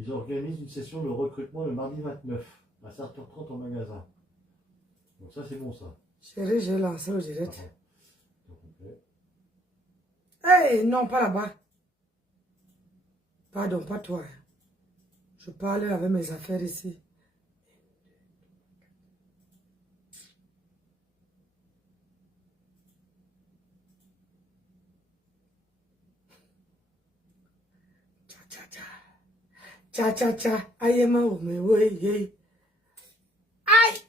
Ils organisent une session de recrutement le mardi 29 à 7h30 en magasin. Donc ça, c'est bon, ça. Chérie, j'ai lancé au direct. Ah, Hey, non, pas là-bas. Pardon, pas toi. Je parle avec mes affaires ici. Tcha, tcha, tcha. Aïe, ma oume, oui. Aïe!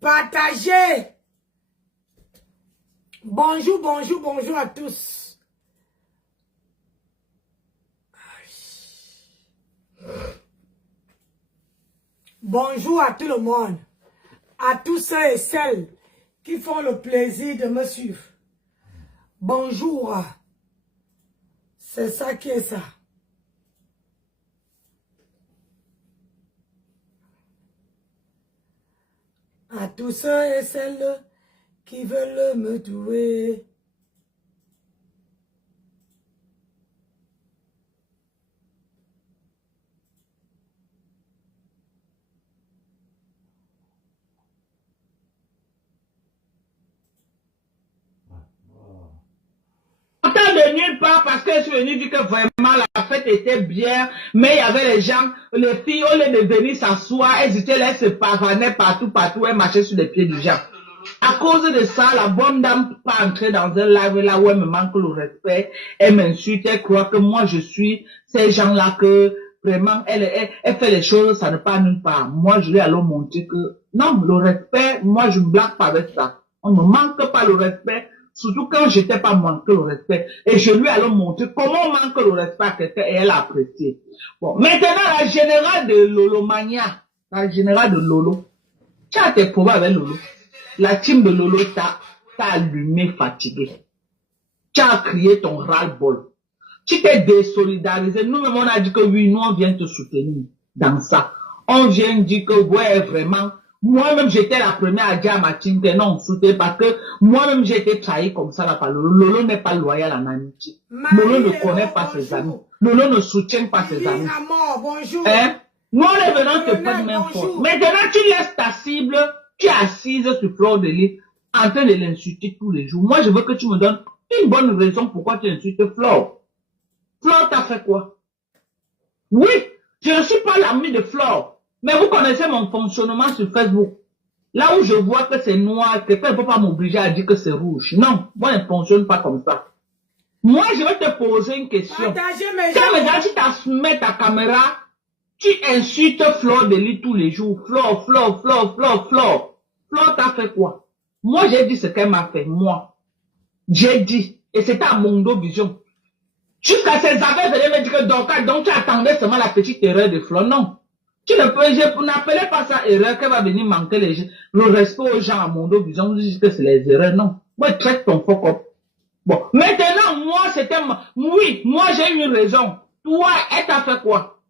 Partagez! Bonjour, bonjour, bonjour à tous. Bonjour à tout le monde. À tous ceux et celles qui font le plaisir de me suivre. Bonjour. C'est ça qui est ça. À tous ceux et celles qui veulent me tuer. De nulle part parce que je suis venue dire que vraiment la fête était bien, mais il y avait les gens, les filles, au lieu de venir s'asseoir, elles étaient là, elles se pavanaient partout, elles marchaient sur les pieds du gens. À cause de ça, la bonne dame pas entrer dans un live là où elle me manque le respect, elle m'insulte, elle croit que moi je suis ces gens-là que vraiment elle fait les choses, ça ne part nulle part. Moi je lui ai alors montrer que non, le respect, moi je ne blague pas avec ça. On ne manque pas le respect. Surtout quand je n'étais pas manqué le respect. Et je lui ai alors montré comment on manque le respect à quelqu'un et elle a apprécié. Bon, maintenant, la générale de Lolo Mania, la générale de Lolo, tu as tes problèmes avec Lolo. La team de Lolo t'a allumé fatigué. Tu as crié ton ras-le-bol. Tu t'es désolidarisé. Nous-mêmes, on a dit que oui, nous, on vient te soutenir dans ça. On vient dire que ouais, vraiment, moi-même, j'étais la première à dire à ma team que non, soutien parce que moi-même, j'ai été trahi comme ça là par Lolo. Lolo n'est pas loyal en amitié. Lolo ne connaît pas ses amis. Lolo ne soutient pas ses amis. Bonjour. Hein? Nous, on est venant te prendre même force. Maintenant, tu laisses ta cible, tu es assise sur Fleur de Lys, en train de l'insulter tous les jours. Moi, je veux que tu me donnes une bonne raison pourquoi tu insultes Fleur. Fleur t'a fait quoi? Oui, je ne suis pas l'ami de Fleur. Mais vous connaissez mon fonctionnement sur Facebook. Là où je vois que c'est noir, quelqu'un ne peut pas m'obliger à dire que c'est rouge. Non, moi, je ne fonctionne pas comme ça. Moi, je vais te poser une question. Quand maintenant tu t'assumes ta caméra, tu insultes Fleur de Lys tous les jours. Fleur. Fleur t'a fait quoi? Moi, j'ai dit ce qu'elle m'a fait. Moi. J'ai dit. Et c'était à Mondo Vision. Jusqu'à ces affaires, je me dire que donc tu attendais seulement la petite erreur de Fleur. Non. Tu ne peux, je n'appelais pas ça erreur qu'elle va venir manquer le respect aux gens à Mondo Vision. Vous dites que c'est les erreurs. Non. Moi, traite ton fuck up. Bon. Maintenant, moi, c'était, oui, moi, j'ai une raison. Toi, elle t'a fait quoi?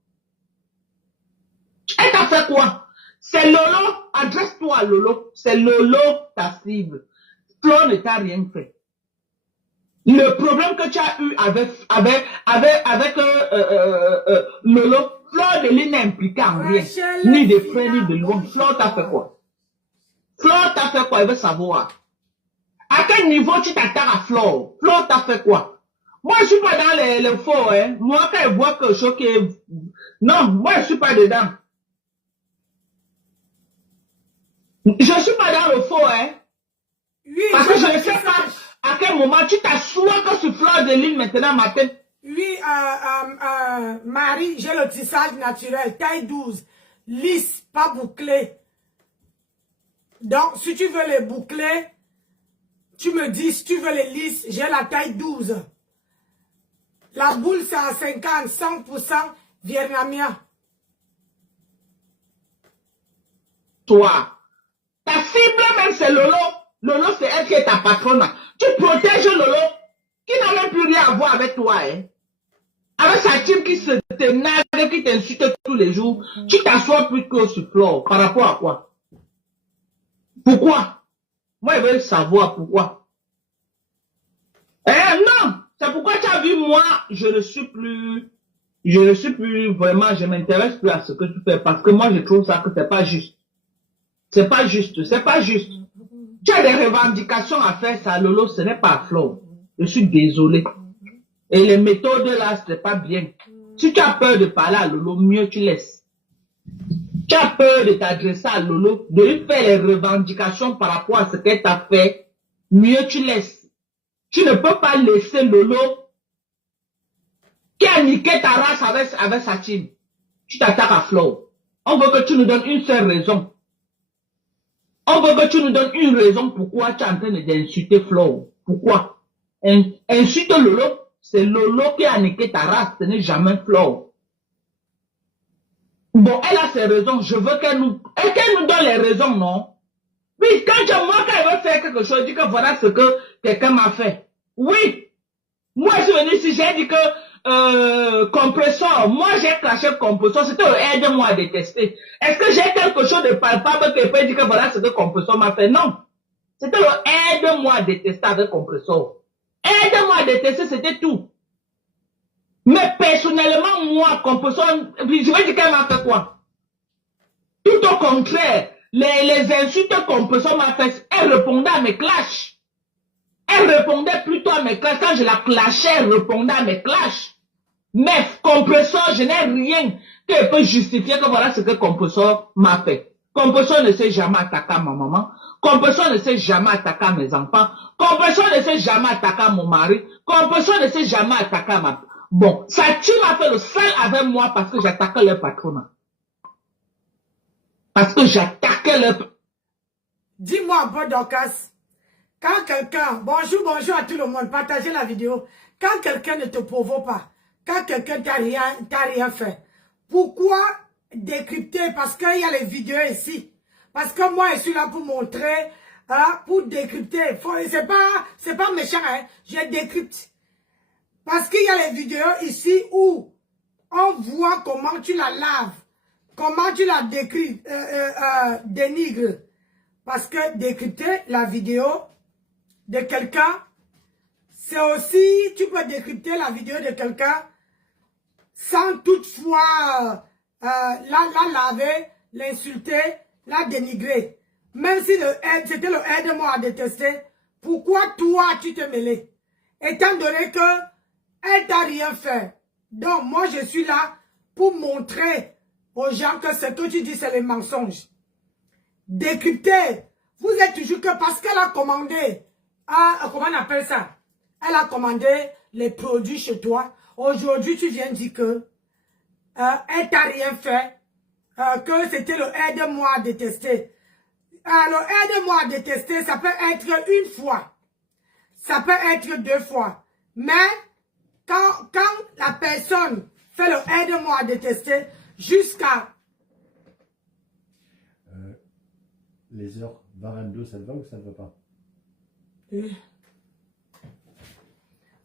Elle t'a fait quoi? C'est Lolo, adresse-toi à Lolo. C'est Lolo ta cible. Fleur ne t'a rien fait. Le problème que tu as eu avec Lolo, Fleur de Lys n'est impliquée en rien. Ni de près, ni de loin. Fleur t'a fait quoi? Fleur t'a fait quoi? Elle veut savoir. À quel niveau tu t'attaques à Fleur? Fleur t'a fait quoi? Moi, je ne suis pas dans les faux, hein. Moi, quand je vois quelque chose qui est... Non, moi, je ne suis pas dedans. Je ne suis pas dans le faux, hein. Oui, parce que je ne sais pas à quel moment tu t'assois que sur Fleur de Lys maintenant matin. Oui, Marie, j'ai le tissage naturel, taille 12, lisse, pas bouclé. Donc, si tu veux les boucler, tu me dis, si tu veux les lisses, j'ai la taille 12. La boule, c'est à 50, 100% Vietnamien. Toi, ta cible même, c'est Lolo. Lolo, c'est elle qui est ta patronne. Tu protèges Lolo, qui n'a même plus rien à voir avec toi. Hein. Avec sa team qui se ténade, qui t'insulte tous les jours, tu t'assois plutôt sur Fleur. Par rapport à quoi? Pourquoi? Moi, je veux savoir pourquoi. Non, c'est pourquoi tu as vu, moi, je ne suis plus Je ne suis plus vraiment, je m'intéresse plus à ce que tu fais parce que moi je trouve ça que c'est pas juste. C'est pas juste, c'est pas juste. Tu as des revendications à faire, ça, Lolo, ce n'est pas flow. Je suis désolé. Et les méthodes là, c'est pas bien. Si tu as peur de parler à Lolo, mieux tu laisses. Tu as peur de t'adresser à Lolo, de lui faire les revendications par rapport à ce qu'elle t'a fait, mieux tu laisses. Tu ne peux pas laisser Lolo qui a niqué ta race avec sa team. Tu t'attaques à Flow. On veut que tu nous donnes une seule raison. On veut que tu nous donnes une raison pourquoi tu es en train d'insulter Flow. Pourquoi? Insulte Lolo. C'est Lolo qui a niqué ta race, ce n'est jamais Flow. Bon, elle a ses raisons. Je veux qu'elle nous donne les raisons, non? Oui, quand elle veut faire quelque chose, je dis que voilà ce que quelqu'un m'a fait. Oui. Moi, je suis venu ici, j'ai dit que compresseur, moi j'ai clashé compresseur, c'était aide-moi à détester. Est-ce que j'ai quelque chose de palpable qui peut dire que voilà ce que compresseur m'a fait? Non. C'était aide-moi à détester avec compresseur. Aide-moi à détester, c'était tout. Mais personnellement, moi, compresseur, je vais dire qu'elle m'a fait quoi? Tout au contraire, les insultes compresseur m'a fait, elle répondait à mes clashs. Elle répondait plutôt à mes clashs. Quand je la clashais, elle répondait à mes clashs. Mais compresseur, je n'ai rien qui peut justifier que voilà ce que compresseur m'a fait. Compresseur ne s'est jamais attaqué à ma maman. Compresseur ne s'est jamais attaqué à mes enfants. Compresseur ne s'est jamais attaqué à mon mari. Compresseur ne s'est jamais attaqué à ma... Bon, sa team a fait le sale avec moi parce que j'attaquais leur patronat. Parce que j'attaquais leur... Dis-moi un peu, Dorcas. Quand quelqu'un, bonjour à tout le monde, partagez la vidéo. Quand quelqu'un ne te provoque pas, quand quelqu'un t'a rien fait, pourquoi décrypter? Parce qu'il y a les vidéos ici. Parce que moi, je suis là pour montrer, hein, pour décrypter. C'est pas méchant, hein, je décrypte. Parce qu'il y a les vidéos ici où on voit comment tu la laves, comment tu la dénigres. Parce que décrypter la vidéo de quelqu'un, c'est aussi, tu peux décrypter la vidéo de quelqu'un sans toutefois la laver, l'insulter, la dénigrer. Même si c'était le aide-moi à détester, pourquoi toi tu te mêlais? Étant donné que elle t'a rien fait. Donc moi je suis là pour montrer aux gens que ce que tu dis c'est les mensonges. Décrypter. Vous êtes toujours que parce qu'elle a commandé, comment on appelle ça? Elle a commandé les produits chez toi. Aujourd'hui, tu viens dire que elle t'a rien fait, que c'était le aide-moi à détester. Alors, aide-moi à détester, ça peut être une fois. Ça peut être deux fois. Mais, quand la personne fait le aide-moi à détester, jusqu'à... Les heures 22, ça te va ou ça ne va pas?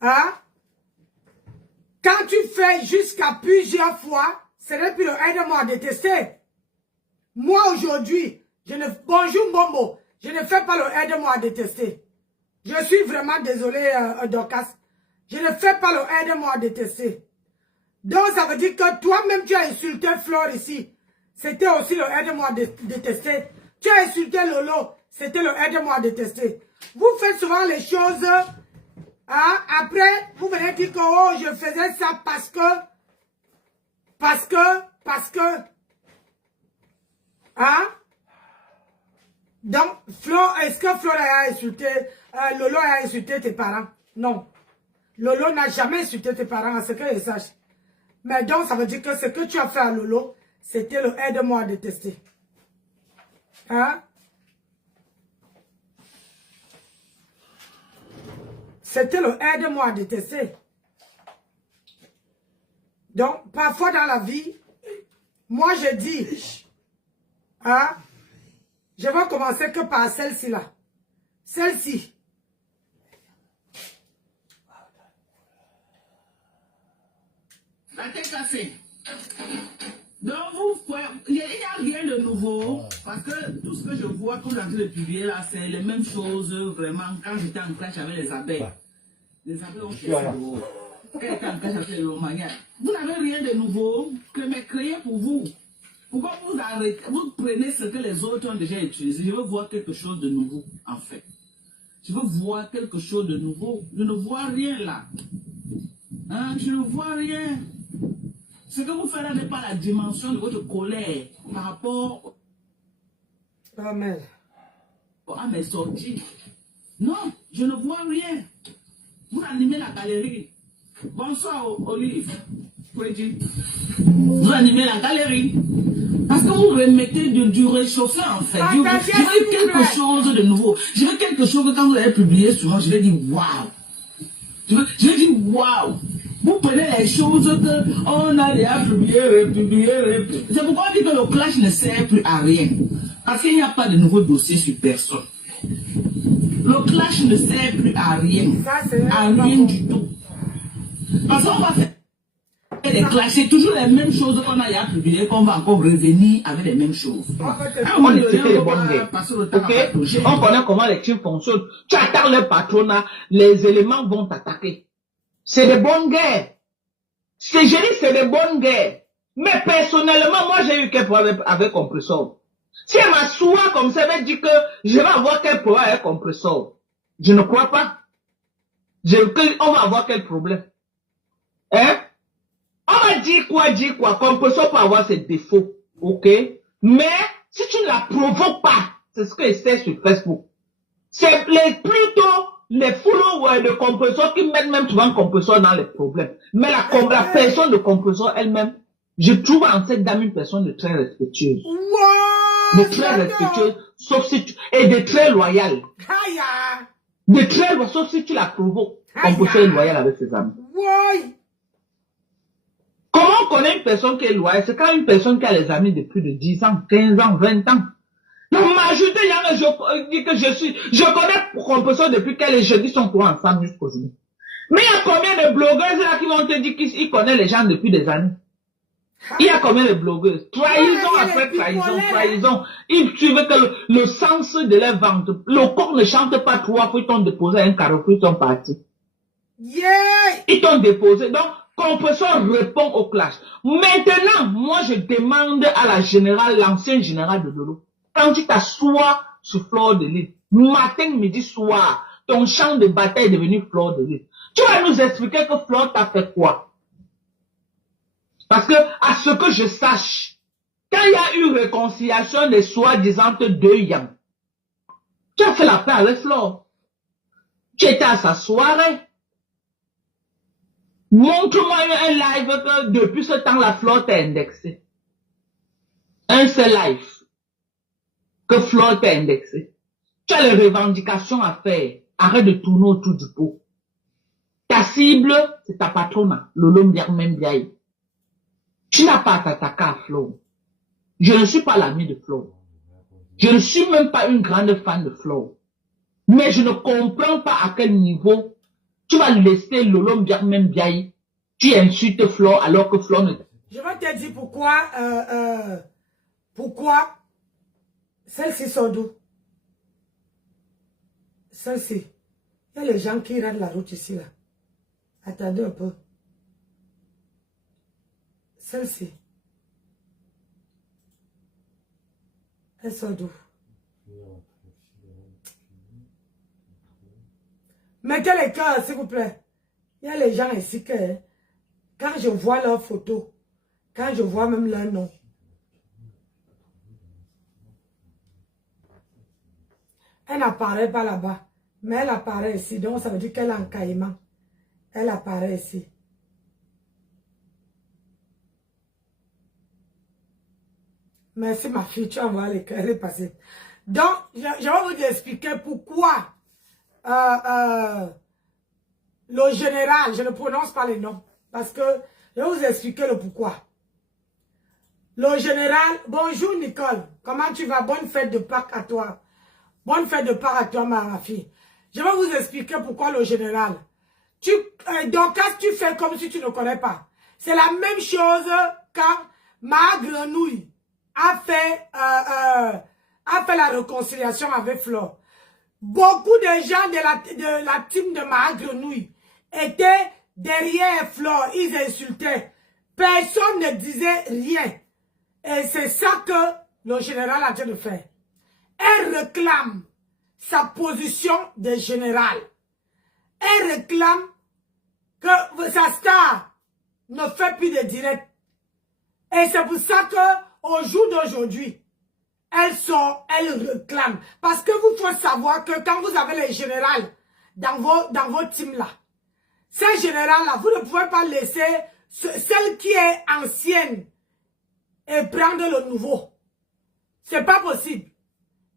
Hein? Quand tu fais jusqu'à plusieurs fois, ce n'est plus le aide-moi à détester. Moi aujourd'hui, bonjour Momo, je ne fais pas le aide-moi à détester. Je suis vraiment désolé, Dorcas. Je ne fais pas le aide-moi à détester. Donc ça veut dire que toi-même tu as insulté Flore ici. C'était aussi le aide-moi à détester. Tu as insulté Lolo, c'était le aide-moi à détester. Vous faites souvent les choses, hein, après, vous venez dire que oh, je faisais ça parce que, hein? Donc, est-ce que Flore a insulté, Lolo a insulté tes parents? Non. Lolo n'a jamais insulté tes parents, à ce que je sache. Mais donc, ça veut dire que ce que tu as fait à Lolo, c'était le aide-moi à détester. Hein? C'était le aide-moi à détester. Donc, parfois dans la vie, moi je dis, hein, je vais commencer que par celle-ci là. Celle-ci. La tête cassée. Donc, il n'y a rien de nouveau, parce que tout ce que je vois comme dans le publier là, c'est les mêmes choses, vraiment, quand j'étais en clash avec les abeilles. Les abeilles ont fait ça dehors. Quelqu'un qui a fait le manière. Vous n'avez rien de nouveau que me créer pour vous. Pourquoi vous arrêtez, vous prenez ce que les autres ont déjà utilisé? Je veux voir quelque chose de nouveau, en fait. Je veux voir quelque chose de nouveau. Je ne vois rien là. Hein, je ne vois rien. Ce que vous faites là n'est pas la dimension de votre colère par rapport Amen. à mes sorties. Non, je ne vois rien. Vous animez la galerie. Bonsoir, Olive. Vous animez la galerie. Parce que vous remettez du réchauffé en fait. Je veux quelque chose de nouveau. Je veux quelque chose que quand vous allez publier souvent, je vais dire waouh. Je vais dire waouh. Vous prenez les choses que on a déjà publié. C'est pourquoi on dit que le clash ne sert plus à rien. Parce qu'il n'y a pas de nouveaux dossiers sur personne. Le clash ne sert plus à rien. À rien du tout. Parce qu'on va faire des clashs, c'est toujours les mêmes choses qu'on a déjà publiées, qu'on va encore revenir avec les mêmes choses. On était les bonnes guerres. Ok? On connaît comment les teams fonctionnent. Tu attaques le patronat, les éléments vont t'attaquer. C'est des bonnes guerres. Je dis, c'est des bonnes guerres. Mais personnellement, moi, j'ai eu quel problème avec compresseur. Si elle m'assoit comme ça, elle dit que je vais avoir quel problème avec compresseur. Je ne crois pas. On va avoir quel problème. Hein? On va dire quoi. Compresseur peut avoir ses défauts. Ok? Mais, si tu ne la provoques pas, c'est ce que c'est sur Facebook. C'est plutôt les followers de compresseur qui mettent même souvent compresseur dans les problèmes. Mais la personne de compresseur elle-même, je trouve en cette dame une personne de très respectueuse. Wow, de très respectueuse, sauf si tu, et de très loyale. De très loyale, sauf si tu la provoques. Compresseur est loyal avec ses amis. Wow. Comment on connaît une personne qui est loyale? C'est quand une personne qui a les amis de plus de 10 ans, 15 ans, 20 ans. La majorité, je dis que je connais compresseur depuis qu'elle est jeune, ils sont quoi ensemble jusqu'aujourd'hui. Mais il y a combien de blogueuses là qui vont te dire qu'ils connaissent les gens depuis des années? Il y a combien de blogueuses? Trahison après trahison. Ils suivent que le sens de leur vente. Le corps ne chante pas 3 fois, ils t'ont déposé un carrefour, ils sont partis. Ils t'ont déposé. Donc, compresseur répond au clash. Maintenant, moi, je demande à la générale, l'ancien général de Lolo, quand tu t'assois sur Fleur de Lys, matin, midi, soir, ton champ de bataille est devenu Fleur de Lys. Tu vas nous expliquer que Fleur t'a fait quoi? Parce que, à ce que je sache, quand il y a eu réconciliation des soi-disant deux Yang, tu as fait la paix avec Fleur. Tu étais à sa soirée. Montre-moi un live que depuis ce temps, la Fleur t'a indexé. Un seul live que Fleur t'a indexé. Tu as les revendications à faire. Arrête de tourner autour du pot. Ta cible, c'est ta patronne, Lolo Mbiaye. Tu n'as pas à t'attaquer à Flo. Je ne suis pas l'ami de Flo. Je ne suis même pas une grande fan de Flo. Mais je ne comprends pas à quel niveau tu vas laisser Lolo Mbiaye. Tu insultes Flo alors que Flo ne... Je vais te dire pourquoi celle-ci sont d'où. Celle-ci. Il y a les gens qui ratent la route ici là. Attendez un peu. Celle-ci. Elle sort d'où? Mettez les cœurs, s'il vous plaît. Il y a les gens ici que, quand je vois leurs photos, quand je vois même leur nom, elle n'apparaît pas là-bas, mais elle apparaît ici. Donc, ça veut dire qu'elle est en caïman. Elle apparaît ici. Merci ma fille, tu envoies les cœurs, elle est passée. Donc, je vais vous expliquer pourquoi le général, je ne prononce pas les noms, parce que je vais vous expliquer le pourquoi. Le général, bonjour Nicole, comment tu vas? Bonne fête de Pâques à toi. Bonne fête de Pâques à toi, ma fille. Je vais vous expliquer pourquoi le général. Donc, qu'est-ce que tu fais comme si tu ne connais pas? C'est la même chose quand ma grenouille a fait la réconciliation avec Flore. Beaucoup de gens de la team de ma grenouille étaient derrière Flore, ils insultaient. Personne ne disait rien. Et c'est ça que le général a dit de faire. Elle réclame sa position de général. Elle réclame que sa star ne fait plus de direct. Et c'est pour ça qu'au jour d'aujourd'hui, elle sort, elle réclame. Parce que vous faut savoir que quand vous avez les générales dans vos teams là, ces générales-là, vous ne pouvez pas laisser celle qui est ancienne et prendre le nouveau. C'est pas possible.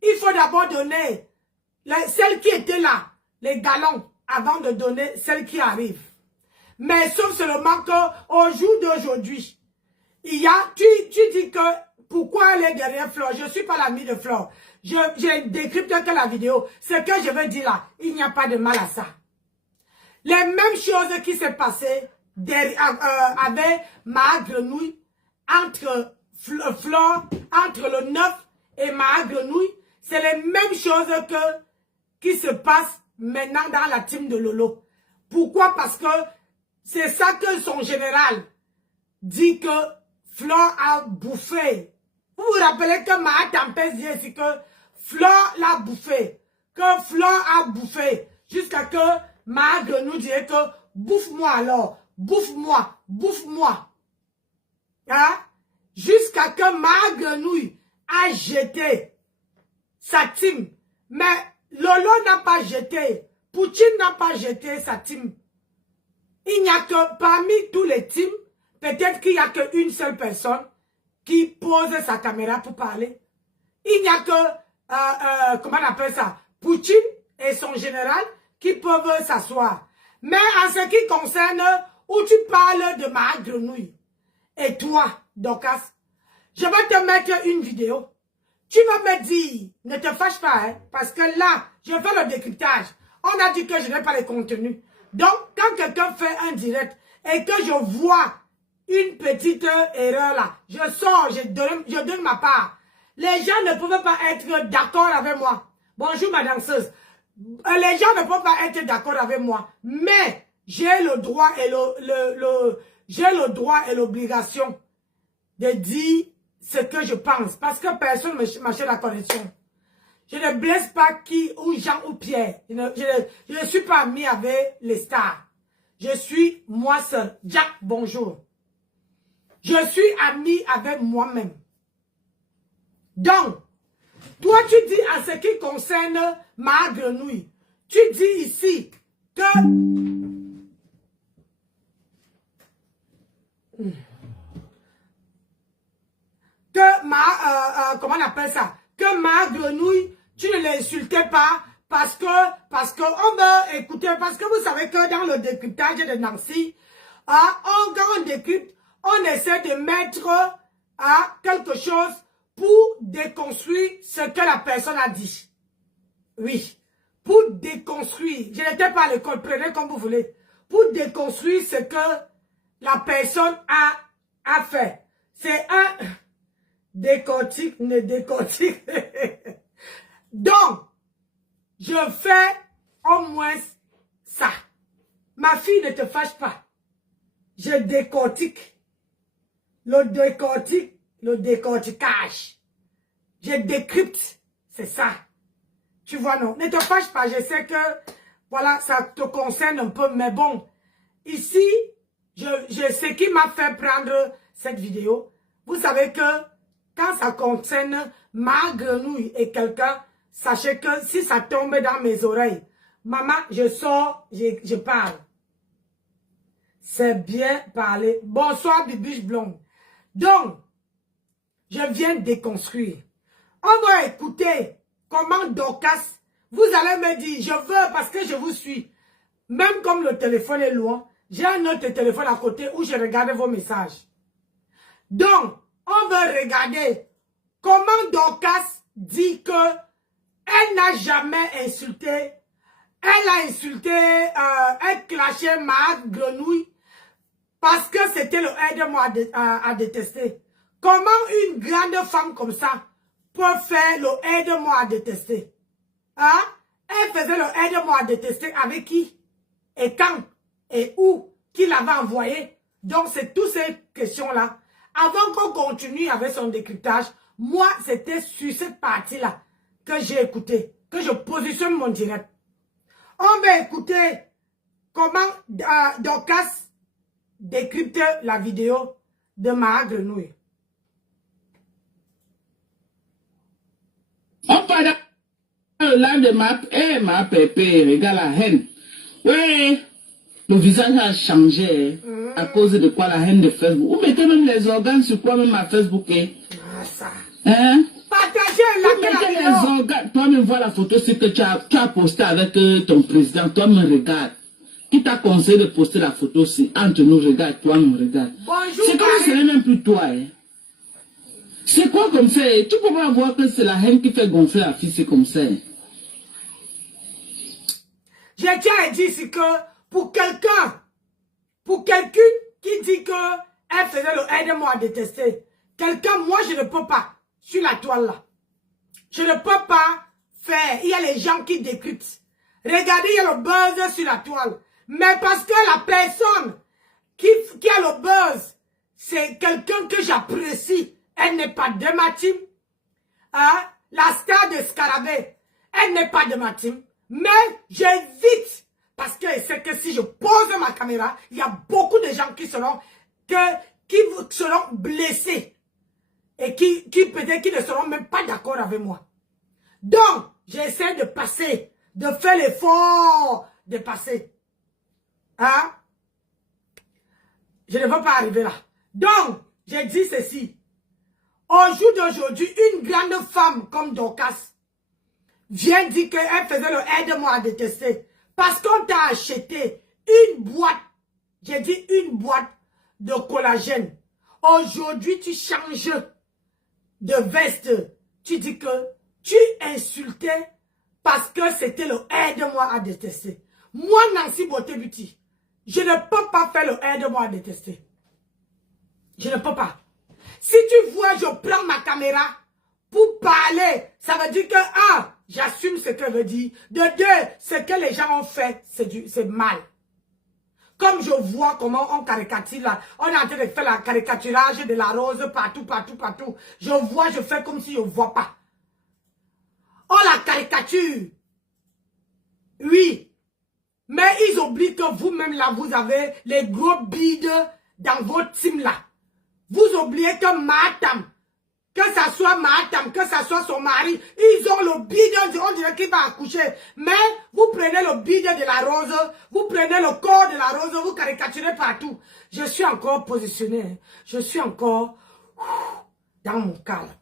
Il faut d'abord donner celle qui était là, les galons, avant de donner celle qui arrive. Mais sauf seulement qu'au jour d'aujourd'hui, il y a, tu dis que pourquoi elle est derrière Flore? Je ne suis pas l'ami de Flore. J'ai décrypté que la vidéo. Ce que je veux dire là, il n'y a pas de mal à ça. Les mêmes choses qui s'est passées avec ma grenouille entre Flore, entre le 9 et ma grenouille, c'est les mêmes choses qui se passent maintenant dans la team de Lolo. Pourquoi? Parce que c'est ça que son général dit que Flore a bouffé. Vous vous rappelez que ma Tempête dit ici que Flore l'a bouffé. Que Flore a bouffé. Jusqu'à que ma grenouille dit que bouffe-moi alors. Bouffe-moi. Bouffe-moi. Hein? Jusqu'à que ma grenouille a jeté sa team. Mais Lolo n'a pas jeté. Poutine n'a pas jeté sa team. Il n'y a que parmi tous les teams, peut-être qu'il n'y a qu'une seule personne qui pose sa caméra pour parler. Il n'y a que, comment on appelle ça, Poutine et son général qui peuvent s'asseoir. Mais en ce qui concerne où tu parles de ma grenouille, et toi, Dorcas, je vais te mettre une vidéo. Tu vas me dire, ne te fâche pas, hein, parce que là, je fais le décryptage. On a dit que je n'ai pas les contenus. Donc, quand quelqu'un fait un direct et que je vois une petite erreur là, je sors, je donne ma part. Les gens ne peuvent pas être d'accord avec moi. Bonjour ma danseuse. Les gens ne peuvent pas être d'accord avec moi. Mais j'ai le droit et j'ai le droit et l'obligation de dire ce que je pense. Parce que personne ne m'achète la connexion. Je ne blesse pas qui, ou Jean ou Pierre. Je ne suis pas ami avec les stars. Je suis moi seul. Jack, bonjour. Je suis ami avec moi-même. Donc, toi tu dis en ce qui concerne ma grenouille, tu dis ici que... comment on appelle ça? Que ma grenouille, tu ne l'insultais pas parce que on veut écouter, parce que vous savez que dans le décryptage de Nancy, quand on décrypte, on essaie de mettre quelque chose pour déconstruire ce que la personne a dit. Oui, pour déconstruire. Je n'étais pas à l'école, prenez comme vous voulez. Pour déconstruire ce que la personne a fait. C'est un décortique, ne décortique. Donc, je fais au moins ça. Ma fille, ne te fâche pas. Je décortique. Le décortiquage. Je décrypte. C'est ça. Tu vois, non. Ne te fâche pas. Je sais que, voilà, ça te concerne un peu. Mais bon, ici, ce qui m'a fait prendre cette vidéo, vous savez que quand ça concerne ma grenouille et quelqu'un, sachez que si ça tombe dans mes oreilles, maman, je sors, je parle. C'est bien parlé. Bonsoir, Bibiche Blonde. Donc, je viens déconstruire. On va écouter comment Dorcas, vous allez me dire, je veux parce que je vous suis. Même comme le téléphone est loin, j'ai un autre téléphone à côté où je regarde vos messages. Donc, on veut regarder comment Dorcas dit que elle n'a jamais insulté. Elle a insulté, elle clashait ma grenouille parce que c'était le aide-moi à détester. Comment une grande femme comme ça peut faire le aide-moi à détester? Hein? Elle faisait le aide-moi à détester avec qui? Et quand? Et où? qu'il avait envoyé. Donc, c'est toutes ces questions-là. Avant qu'on continue avec son décryptage, moi, c'était sur cette partie-là que j'ai écouté, que je positionne mon direct. On va écouter comment Dorcas décrypte la vidéo de ma grenouille. On parle là de ma pépé, regarde la haine. Ouais, le visage a changé à cause de quoi, la haine de Facebook. Vous mettez même les organes sur quoi même à Facebook, Ah, ça. Hein? Partagez la vidéo. Les organes. Toi me vois la photo, c'est que tu as posté avec ton président. Toi me regarde. Qui t'a conseillé de poster la photo, c'est entre nous, regarde, toi me regarde. Bonjour. C'est comme si ce n'est même plus toi, C'est quoi comme ça? Tu peux pas voir que c'est la haine qui fait gonfler la fille, c'est comme ça. Je tiens à dire ici que pour quelqu'un qui dit que elle faisait le aide-moi à détester, quelqu'un, moi je ne peux pas, sur la toile là. Je ne peux pas faire, il y a les gens qui décryptent. Regardez, il y a le buzz sur la toile. Mais parce que la personne qui a le buzz, c'est quelqu'un que j'apprécie. Elle n'est pas de ma team. Hein? La star de Scarabée, elle n'est pas de ma team. Mais j'évite. Parce que c'est que si je pose ma caméra, il y a beaucoup de gens qui seront blessés. Et qui peut-être qui ne seront même pas d'accord avec moi. Donc, j'essaie de passer, de faire l'effort de passer. Hein? Je ne veux pas arriver là. Donc, j'ai dit ceci. Au jour d'aujourd'hui, une grande femme comme Dorcas vient dire qu'elle faisait le aide-moi à détester. Parce qu'on t'a acheté une boîte, j'ai dit une boîte de collagène. Aujourd'hui, tu changes de veste. Tu dis que tu insultais parce que c'était le aide-moi à détester. Moi, Nancy Beauté-Beauty, je ne peux pas faire le aide-moi à détester. Je ne peux pas. Si tu vois, je prends ma caméra pour parler, ça veut dire que, un, j'assume ce que veut dire. De deux, ce que les gens ont fait, c'est mal. Comme je vois comment on caricature là, on est en train de faire la caricaturage de la rose partout. Je vois, je fais comme si je ne vois pas. On la caricature. Oui. Mais ils oublient que vous-même là, vous avez les gros bides dans votre team là. Vous oubliez que Matam, que ça soit Matam, que ça soit son mari, ils ont le bide, on dirait qu'il va accoucher. Mais vous prenez le bide de la rose, vous prenez le corps de la rose, vous caricaturez partout. Je suis encore positionné, je suis encore dans mon calme.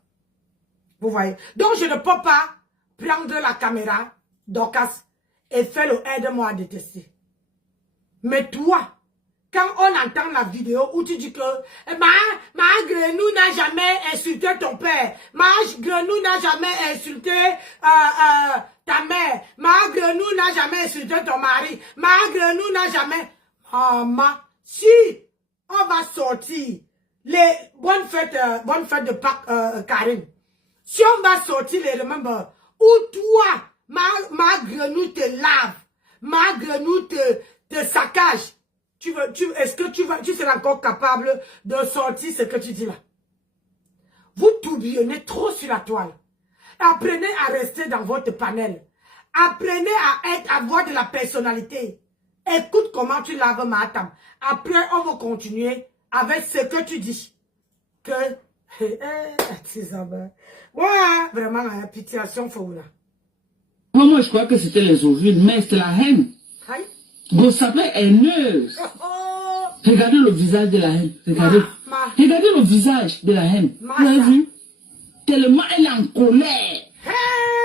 Vous voyez? Donc je ne peux pas prendre la caméra, Dorcas, et faire le aide-moi à détester. Mais toi, quand on entend la vidéo où tu dis que ma grenou n'a jamais insulté ton père, ma grenou n'a jamais insulté ta mère, ma grenou n'a jamais insulté ton mari, ma grenou n'a jamais... Maman, si on va sortir les bonnes fêtes de Pâques, Karine, si on va sortir les remember, où toi, ma grenou te lave, ma grenou te saccage, est-ce que tu seras encore capable de sortir ce que tu dis là? Vous tourbillonnez trop sur la toile. Apprenez à rester dans votre panel. Apprenez à avoir de la personnalité. Écoute comment tu laves Matam. Après, on va continuer avec ce que tu dis. Que... ouais, vraiment, la pitiation, faut là. Moi, je crois que c'était les ovules, mais c'était la haine. Aïe. Vous savez, haineuse. Regardez le visage de la haine. Regardez. Regardez le visage de la haine. Vous avez vu? Tellement elle est en colère.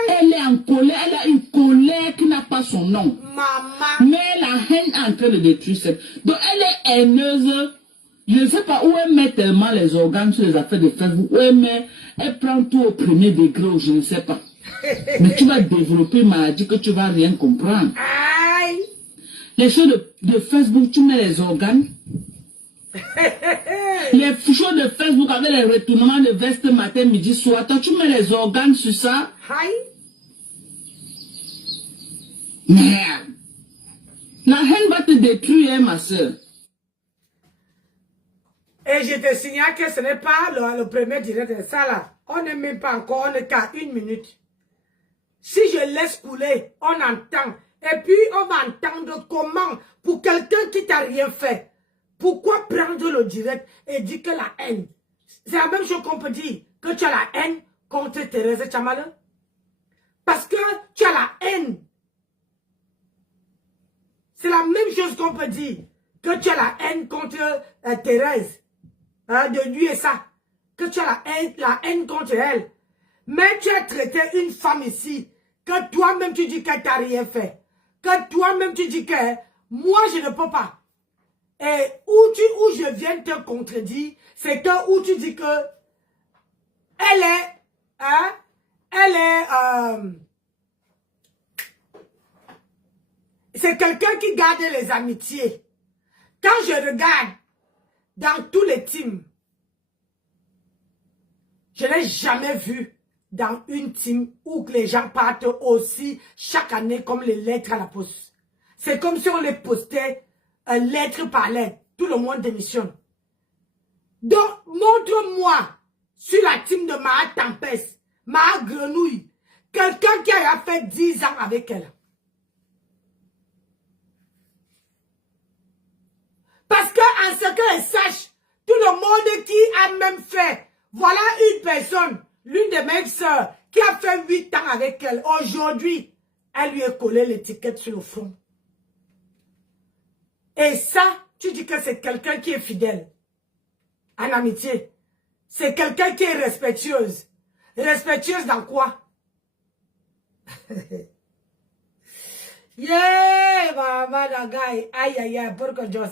Elle est en colère. Elle a une colère qui n'a pas son nom. Maman. Mais la haine est en train de détruire cette. Donc elle est haineuse. Je ne sais pas où elle met tellement les organes sur les affaires de Facebook. Où elle met. Elle prend tout au premier degré ou je ne sais pas. Mais tu vas développer une maladie que tu vas rien comprendre. Aïe. Les choses de Facebook, tu mets les organes. Les choses de Facebook avec les retournements de veste matin, midi, soir. Toi, tu mets les organes sur ça. Aïe. Merde. La haine va te détruire, ma soeur. Et je te signale que ce n'est pas le premier direct de ça là. On n'est même pas encore, on n'est qu'à 1 minute. Si je laisse couler, on entend. Et puis on va entendre comment, pour quelqu'un qui t'a rien fait, pourquoi prendre le direct et dire que la haine. C'est la même chose qu'on peut dire, que tu as la haine contre Thérèse Tchambala. Parce que tu as la haine. C'est la même chose qu'on peut dire, que tu as la haine contre Thérèse. De lui et ça, que tu as la haine contre elle. Mais tu as traité une femme ici, que toi-même tu dis qu'elle t'a rien fait. Que toi-même tu dis que moi je ne peux pas. Et où je viens te contredire, c'est que où tu dis que elle est, c'est quelqu'un qui garde les amitiés. Quand je regarde dans tous les teams, je n'ai jamais vu dans une team où les gens partent aussi chaque année comme les lettres à la poste. C'est comme si on les postait lettre par lettre. Tout le monde démissionne. Donc, montre-moi sur la team de Maha Tempest, Maha Grenouille, quelqu'un qui a fait 10 ans avec elle. Parce que, en ce qu'elle sache, tout le monde qui a même fait, voilà une personne, l'une de mes sœurs, qui a fait 8 ans avec elle. Aujourd'hui, elle lui a collé l'étiquette sur le front. Et ça, tu dis que c'est quelqu'un qui est fidèle. En amitié. C'est quelqu'un qui est respectueuse. Respectueuse dans quoi? Yeah, maman, la guy. Aïe, aïe, aïe, pour que j'ose.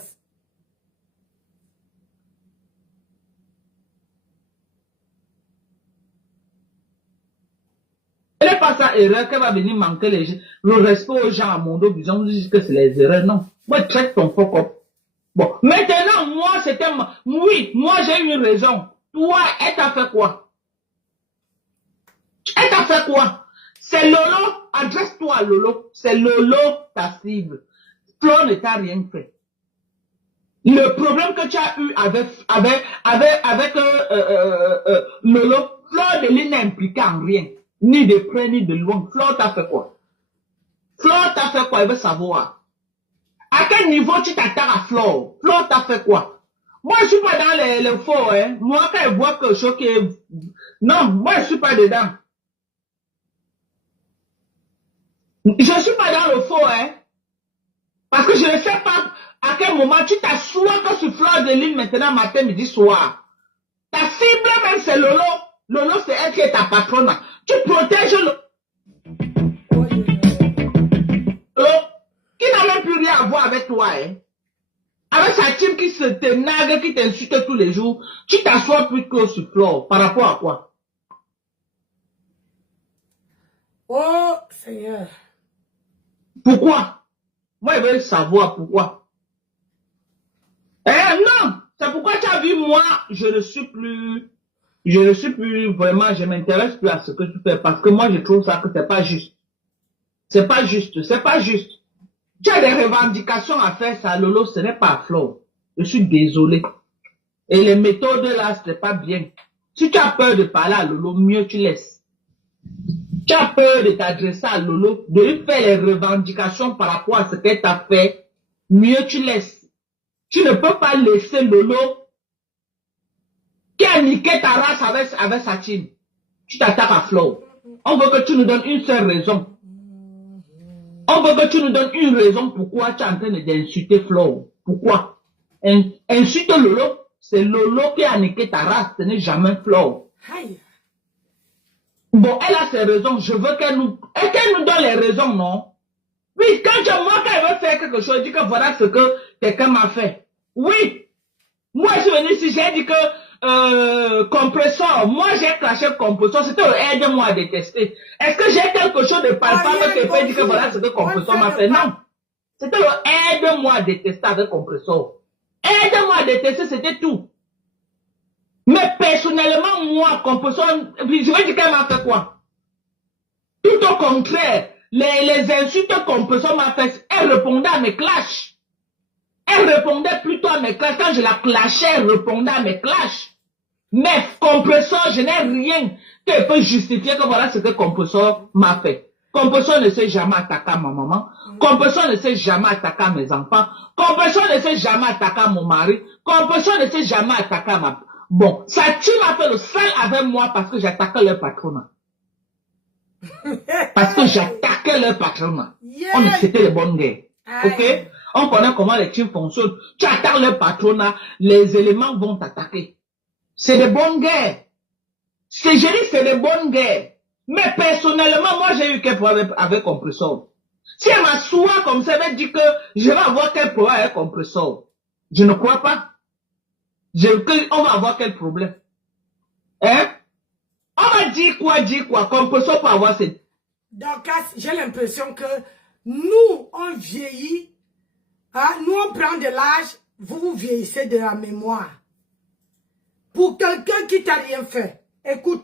Ce n'est pas sa erreur qu'elle va venir manquer le respect aux gens à mon dos, disons que c'est les erreurs. Non. Moi, traite ton fuck up. Bon. Maintenant, moi, c'était... Oui, moi, j'ai une raison. Toi, elle t'a fait quoi? Elle t'a fait quoi? C'est Lolo. Adresse-toi à Lolo. C'est Lolo ta cible. Flo ne t'a rien fait. Le problème que tu as eu avec Lolo, Flo ne l'est impliqué en rien. Ni de près, ni de loin. Flo t'a fait quoi? Flo t'a fait quoi? Il veut savoir. À quel niveau tu t'attends à Flo? Flo t'a fait quoi? Moi, je suis pas dans les faux, hein. Moi, quand je vois quelque chose qui est... Non, moi, je suis pas dedans. Je suis pas dans le faux, hein. Parce que je ne sais pas à quel moment tu t'assois que sur Flo de l'île maintenant, matin, midi, soir. Ta cible même, c'est Lolo. Lolo, c'est elle qui est ta patronne. Tu protèges Lolo, qui n'a même plus rien à voir avec toi, hein. Avec sa team qui se tenague, qui t'insulte tous les jours, tu t'assois plutôt sur Flo. Par rapport à quoi? Oh, Seigneur. Pourquoi? Moi, je veux savoir pourquoi. Non, c'est pourquoi tu as vu, moi, je ne suis plus vraiment, je m'intéresse plus à ce que tu fais, parce que moi, je trouve ça que c'est pas juste. C'est pas juste, c'est pas juste. Tu as des revendications à faire, ça, Lolo, ce n'est pas Flo. Je suis désolé. Et les méthodes là, ce n'est pas bien. Si tu as peur de parler à Lolo, mieux tu laisses. Tu as peur de t'adresser à Lolo, de lui faire les revendications par rapport à ce qu'elle t'a fait, mieux tu laisses. Tu ne peux pas laisser Lolo qui a niqué ta race avec sa team. Tu t'attaques à Flo. On veut que tu nous donnes une seule raison. On veut que tu nous donnes une raison pourquoi tu es en train d'insulter Flo. Pourquoi? Insulte Lolo. C'est Lolo qui a niqué ta race. Ce n'est jamais Flo. Bon, elle a ses raisons. Je veux qu'elle nous donne les raisons, non? Oui, quand elle veut faire quelque chose, elle dit que voilà ce que quelqu'un m'a fait. Oui. Moi, je suis venu ici, j'ai dit que compresseur, moi j'ai craché compresseur, c'était aide-moi à détester. Est-ce que j'ai quelque chose de palpable qui fait dire que voilà ce que compresseur m'a fait? Non. C'était aide-moi à détester avec compresseur. Aide-moi à détester, c'était tout. Mais personnellement, moi, compresseur, je vais dire qu'elle m'a fait quoi? Tout au contraire, les insultes compresseur m'a fait, elle répondait à mes clashs. Elle répondait plutôt à mes clashs. Quand je la clashais, elle répondait à mes clashs. Mais compresseur, je n'ai rien qui peut justifier que voilà ce que compresseur m'a fait. Compresseur ne s'est jamais attaqué à ma maman. Compresseur ne s'est jamais attaqué à mes enfants. Compresseur ne s'est jamais attaqué à mon mari. Compresseur ne s'est jamais attaqué à ma... Bon, sa team a fait le sale avec moi parce que j'attaquais leur patronat. Parce que j'attaquais leur patronat. C'était les bonnes guerres. Ok? On connaît comment les teams fonctionnent. Tu attaques leur patronat, les éléments vont t'attaquer. C'est des bonnes guerres. Je dis c'est des bonnes guerres. Mais personnellement, moi j'ai eu quel problème avec compresseur. Si elle m'assoit comme ça, elle me dit que je vais avoir quel problème avec compresseur. Je ne crois pas. On va avoir quel problème? Hein? On va dire quoi? Compresseur peut avoir cette... Donc, j'ai l'impression que nous, on vieillit. Hein? Nous, on prend de l'âge. Vous vieillissez de la mémoire. Pour quelqu'un qui t'a rien fait, écoute.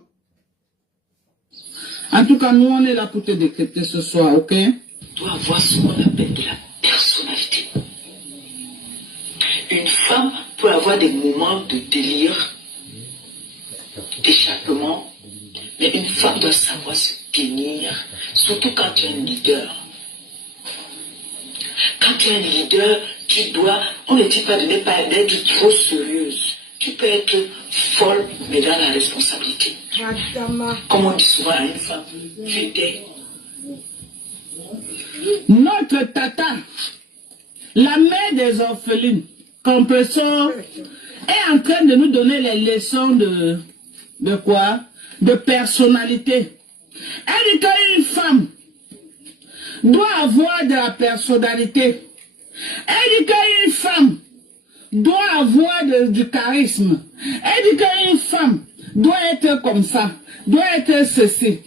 En tout cas, nous, on est là pour te décrypter ce soir, ok? Tu dois avoir ce qu'on appelle de la personnalité. Une femme peut avoir des moments de délire, d'échappement, mais une femme doit savoir se tenir, surtout quand tu es un leader. Quand tu es un leader, tu dois, on ne dit pas de ne pas être trop sérieuse. Tu peux être folle, mais dans la responsabilité. Comme on dit souvent à une femme, tu étais. Notre tata, la mère des orphelines, compresseur, est en train de nous donner les leçons de quoi? De personnalité. Elle dit qu'une femme doit avoir de la personnalité. Elle dit qu'une femme doit avoir du charisme. Elle dit qu'une femme doit être comme ça, doit être ceci.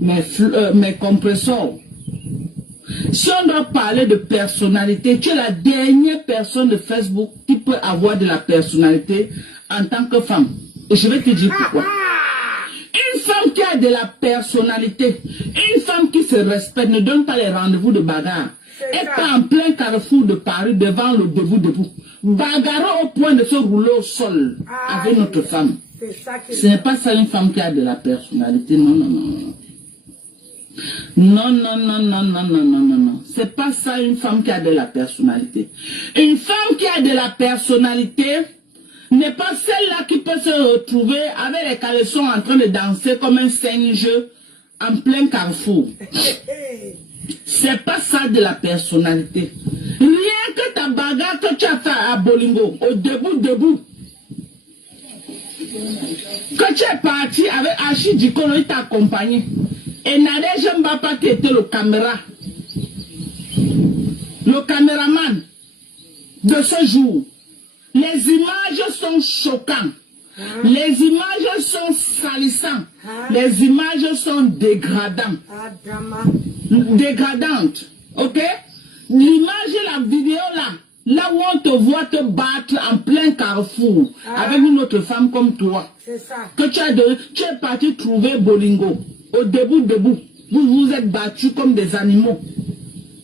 Mais compresseur, si on doit parler de personnalité, tu es la dernière personne de Facebook qui peut avoir de la personnalité en tant que femme. Et je vais te dire pourquoi. Une femme qui a de la personnalité, une femme qui se respecte, ne donne pas les rendez-vous de bagarre. Elle est en plein carrefour de Paris devant le debout. Bagarre au point de se rouler au sol avec notre femme. Ce n'est pas ça une femme qui a de la personnalité. Non. Non. C'est pas ça une femme qui a de la personnalité. Une femme qui a de la personnalité n'est pas celle-là qui peut se retrouver avec les caleçons en train de danser comme un singe en plein carrefour. C'est pas ça de la personnalité. Rien que ta bagarre que tu as fait à Bolingo, au debout. Quand tu es parti avec Achille Dikolo, il t'a accompagné. Et Nadège Mbapa qui était le caméraman de ce jour. Les images sont choquantes. Les images sont salissantes. Les images sont dégradantes. Dégradantes. Ok? L'image et la vidéo là où on te voit te battre en plein carrefour avec une autre femme comme toi. Que tu es parti trouver Bolingo. Au debout. Vous vous êtes battus comme des animaux.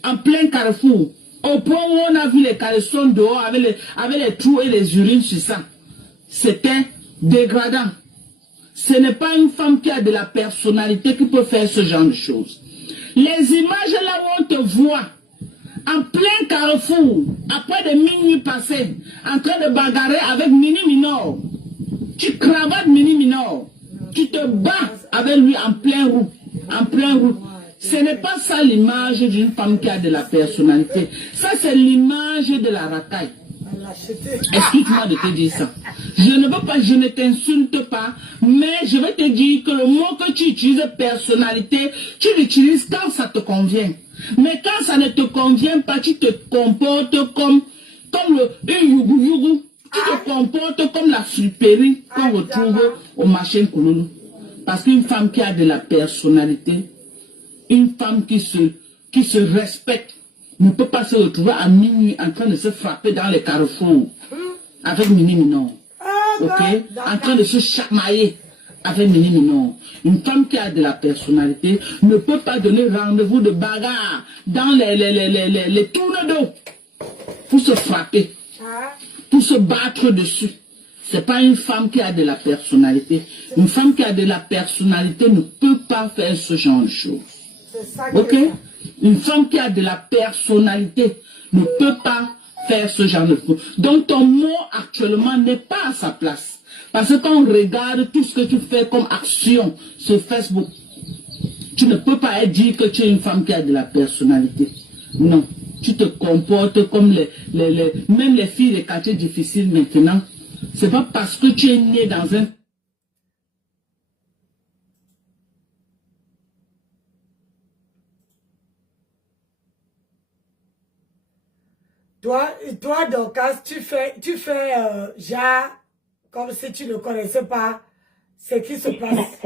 En plein carrefour. Au point où on a vu les caleçons dehors avec les trous et les urines sur ça. C'était dégradant. Ce n'est pas une femme qui a de la personnalité qui peut faire ce genre de choses. Les images là où on te voit en plein carrefour, après de minuit passé, en train de bagarrer avec Mini Minor. Tu cravates Mini Minor. Tu te bats avec lui en plein route. Ce n'est pas ça l'image d'une femme qui a de la personnalité. Ça, c'est l'image de la racaille. Excuse-moi de te dire ça. Je ne t'insulte pas, mais je vais te dire que le mot que tu utilises, personnalité, tu l'utilises quand ça te convient. Mais quand ça ne te convient pas, tu te comportes comme le yougou. Tu te comportes comme la friperie qu'on retrouve au marché Kouloulou. Parce qu'une femme qui a de la personnalité, une femme qui se respecte, ne peut pas se retrouver à minuit en train de se frapper dans les carrefours avec Mini Minon. Ok? En train de se chamailler avec Mini Minon. Une femme qui a de la personnalité ne peut pas donner rendez-vous de bagarre dans les tours d'eau pour se frapper. pour se battre dessus. C'est pas une femme qui a de la personnalité. Une femme qui a de la personnalité ne peut pas faire ce genre de choses. C'est ça. Ok? Une femme qui a de la personnalité ne peut pas faire ce genre de choses. Donc ton mot actuellement n'est pas à sa place. Parce que quand on regarde tout ce que tu fais comme action sur Facebook, tu ne peux pas dire que tu es une femme qui a de la personnalité. Non. Tu te comportes comme même les filles des quartiers difficiles maintenant. C'est pas parce que tu es né dans un... Toi, Dorcas, tu fais genre, comme si tu ne connaissais pas ce qui se passe.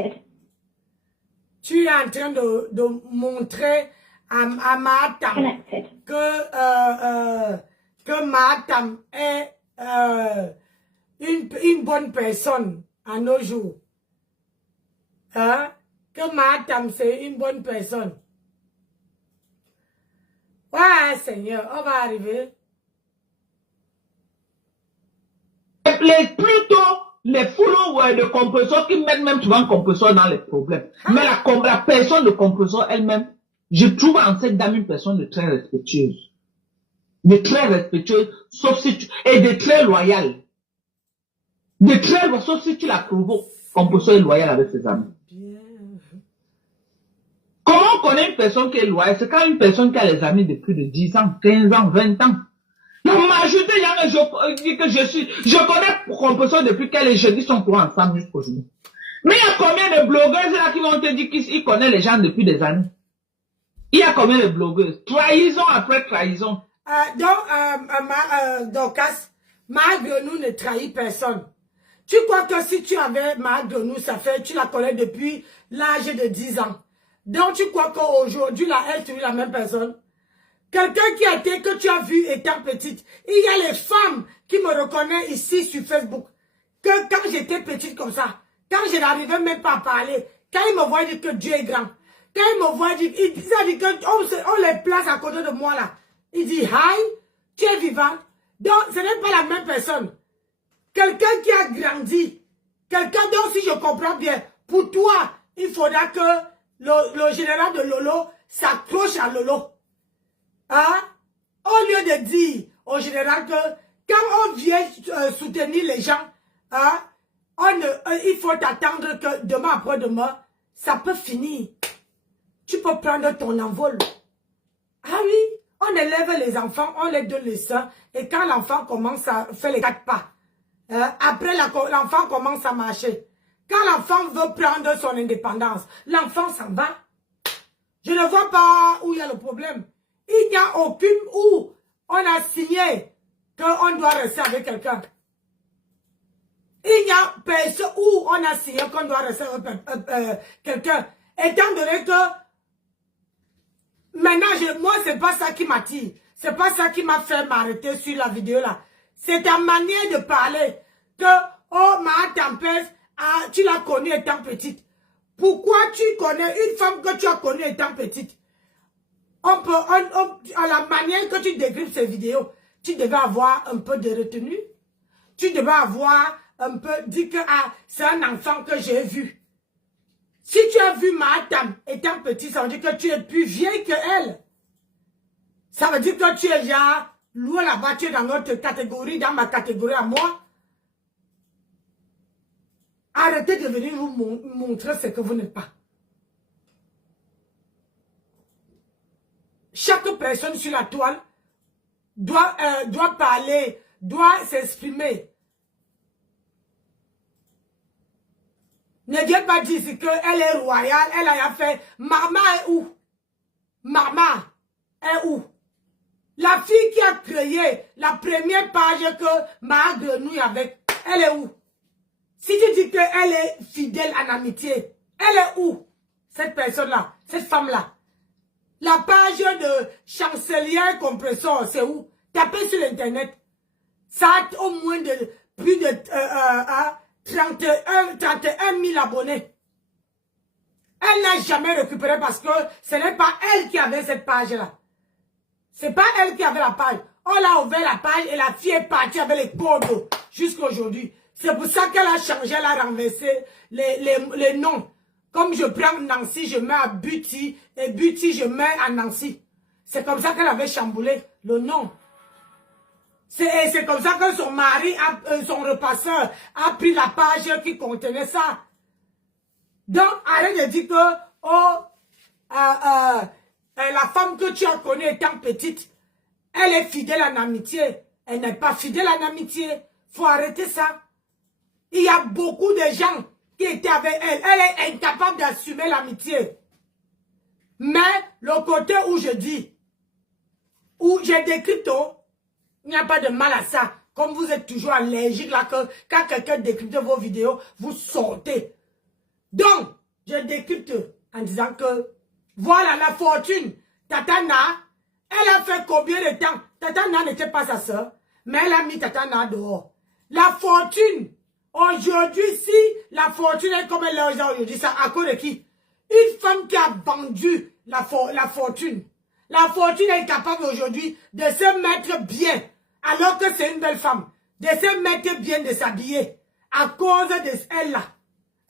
Tu es en train de montrer à Matam que Matam est une bonne personne à nos jours. Hein? Que Matam, c'est une bonne personne. Ouais, Seigneur, on va arriver. Plutôt les followers de compresseurs qui mettent même souvent compresseur dans les problèmes. Mais la personne de compresseur elle-même, je trouve en cette dame une personne de très respectueuse. De très respectueuse, sauf si tu... Et de très loyale. De très loyale, sauf si tu la provoques. Compresseur est loyal avec ses amis. Comment on connaît une personne qui est loyale? C'est quand une personne qui a les amis de plus de 10 ans, 15 ans, 20 ans. La majorité, je connais Compresseur depuis qu'elle est jeune, ils sont pour ensemble jusqu'aujourd'hui. Mais il y a combien de blogueuses là qui vont te dire qu'ils connaissent les gens depuis des années? Il y a combien de blogueuses? Trahison après trahison. Dorcas, Marc Grenou ne trahit personne. Tu crois que si tu avais Marc Grenou, tu la connais depuis l'âge de 10 ans. Donc tu crois qu'aujourd'hui, là, elle tue la même personne? Quelqu'un que tu as vu étant petite. Il y a les femmes qui me reconnaissent ici sur Facebook. Que quand j'étais petite comme ça, quand je n'arrivais même pas à parler, quand ils me voient dire que Dieu est grand, quand ils me voient dire, ils disent on les place à côté de moi là. Il dit, hi, tu es vivante. Donc, ce n'est pas la même personne. Quelqu'un qui a grandi, quelqu'un dont, si je comprends bien, pour toi, il faudra que le général de Lolo s'accroche à Lolo. Hein? Au lieu de dire au général que quand on vient soutenir les gens, hein, il faut attendre que demain après-demain, ça peut finir. Tu peux prendre ton envol. Ah oui, on élève les enfants, on les donne les seins, et quand l'enfant commence à faire les 4 pas, après l'enfant commence à marcher. Quand l'enfant veut prendre son indépendance, l'enfant s'en va. Je ne vois pas où il y a le problème. Il n'y a aucune où on a signé qu'on doit rester avec quelqu'un. Il n'y a personne où on a signé qu'on doit rester avec quelqu'un. Étant donné que maintenant, moi, c'est pas ça qui m'attire. C'est pas ça qui m'a fait m'arrêter sur la vidéo là. C'est ta manière de parler. Que, oh, ma tempête, tu l'as connue étant petite. Pourquoi tu connais une femme que tu as connue étant petite? À la manière que tu décris ces vidéos, tu devais avoir un peu de retenue. Tu devais avoir un peu dit que c'est un enfant que j'ai vu. Si tu as vu Matam étant petit, ça veut dire que tu es plus vieille qu'elle. Ça veut dire que tu es déjà loin là-bas, tu es dans notre catégorie, dans ma catégorie à moi. Arrêtez de venir vous montrer ce que vous n'êtes pas. Chaque personne sur la toile doit parler, doit s'exprimer. Ne viens pas dire qu'elle est royale, elle a fait. Maman est où? Maman est où? La fille qui a créé la première page que Marc Grenou avait, elle est où? Si tu dis qu'elle est fidèle en amitié, elle est où? Cette personne-là, cette femme-là. La page de chancelière compresseur, c'est où? Tapez sur l'internet. Ça a au moins plus de 31 000 abonnés. Elle n'a jamais récupéré parce que ce n'est pas elle qui avait cette page-là. C'est pas elle qui avait la page. On l'a ouvert la page et la fille est partie avec les codes jusqu'à aujourd'hui. C'est pour ça qu'elle a changé, elle a renversé les noms. Comme je prends Nancy, je mets à Buty, et Buty, je mets à Nancy. C'est comme ça qu'elle avait chamboulé le nom. C'est comme ça que son mari, son repasseur, a pris la page qui contenait ça. Donc, arrête de dire que, la femme que tu as connue étant petite, elle est fidèle en amitié. Elle n'est pas fidèle en amitié. Il faut arrêter ça. Il y a beaucoup de gens qui étaient avec elle. Elle est incapable d'assumer l'amitié. Mais le côté où je dis, où j'ai décrit tout, il n'y a pas de mal à ça. Comme vous êtes toujours allergique là, que quand quelqu'un décrypte vos vidéos, vous sortez. Donc, je décrypte en disant que, voilà la fortune. Tatana, elle a fait combien de temps? Tatana n'était pas sa soeur, mais elle a mis Tatana dehors. La fortune, aujourd'hui, si la fortune est comme elle est aujourd'hui, ça à cause de qui? Une femme qui a vendu la fortune. La fortune est capable aujourd'hui de se mettre bien, alors que c'est une belle femme. De se mettre bien, de s'habiller, à cause de elle-là.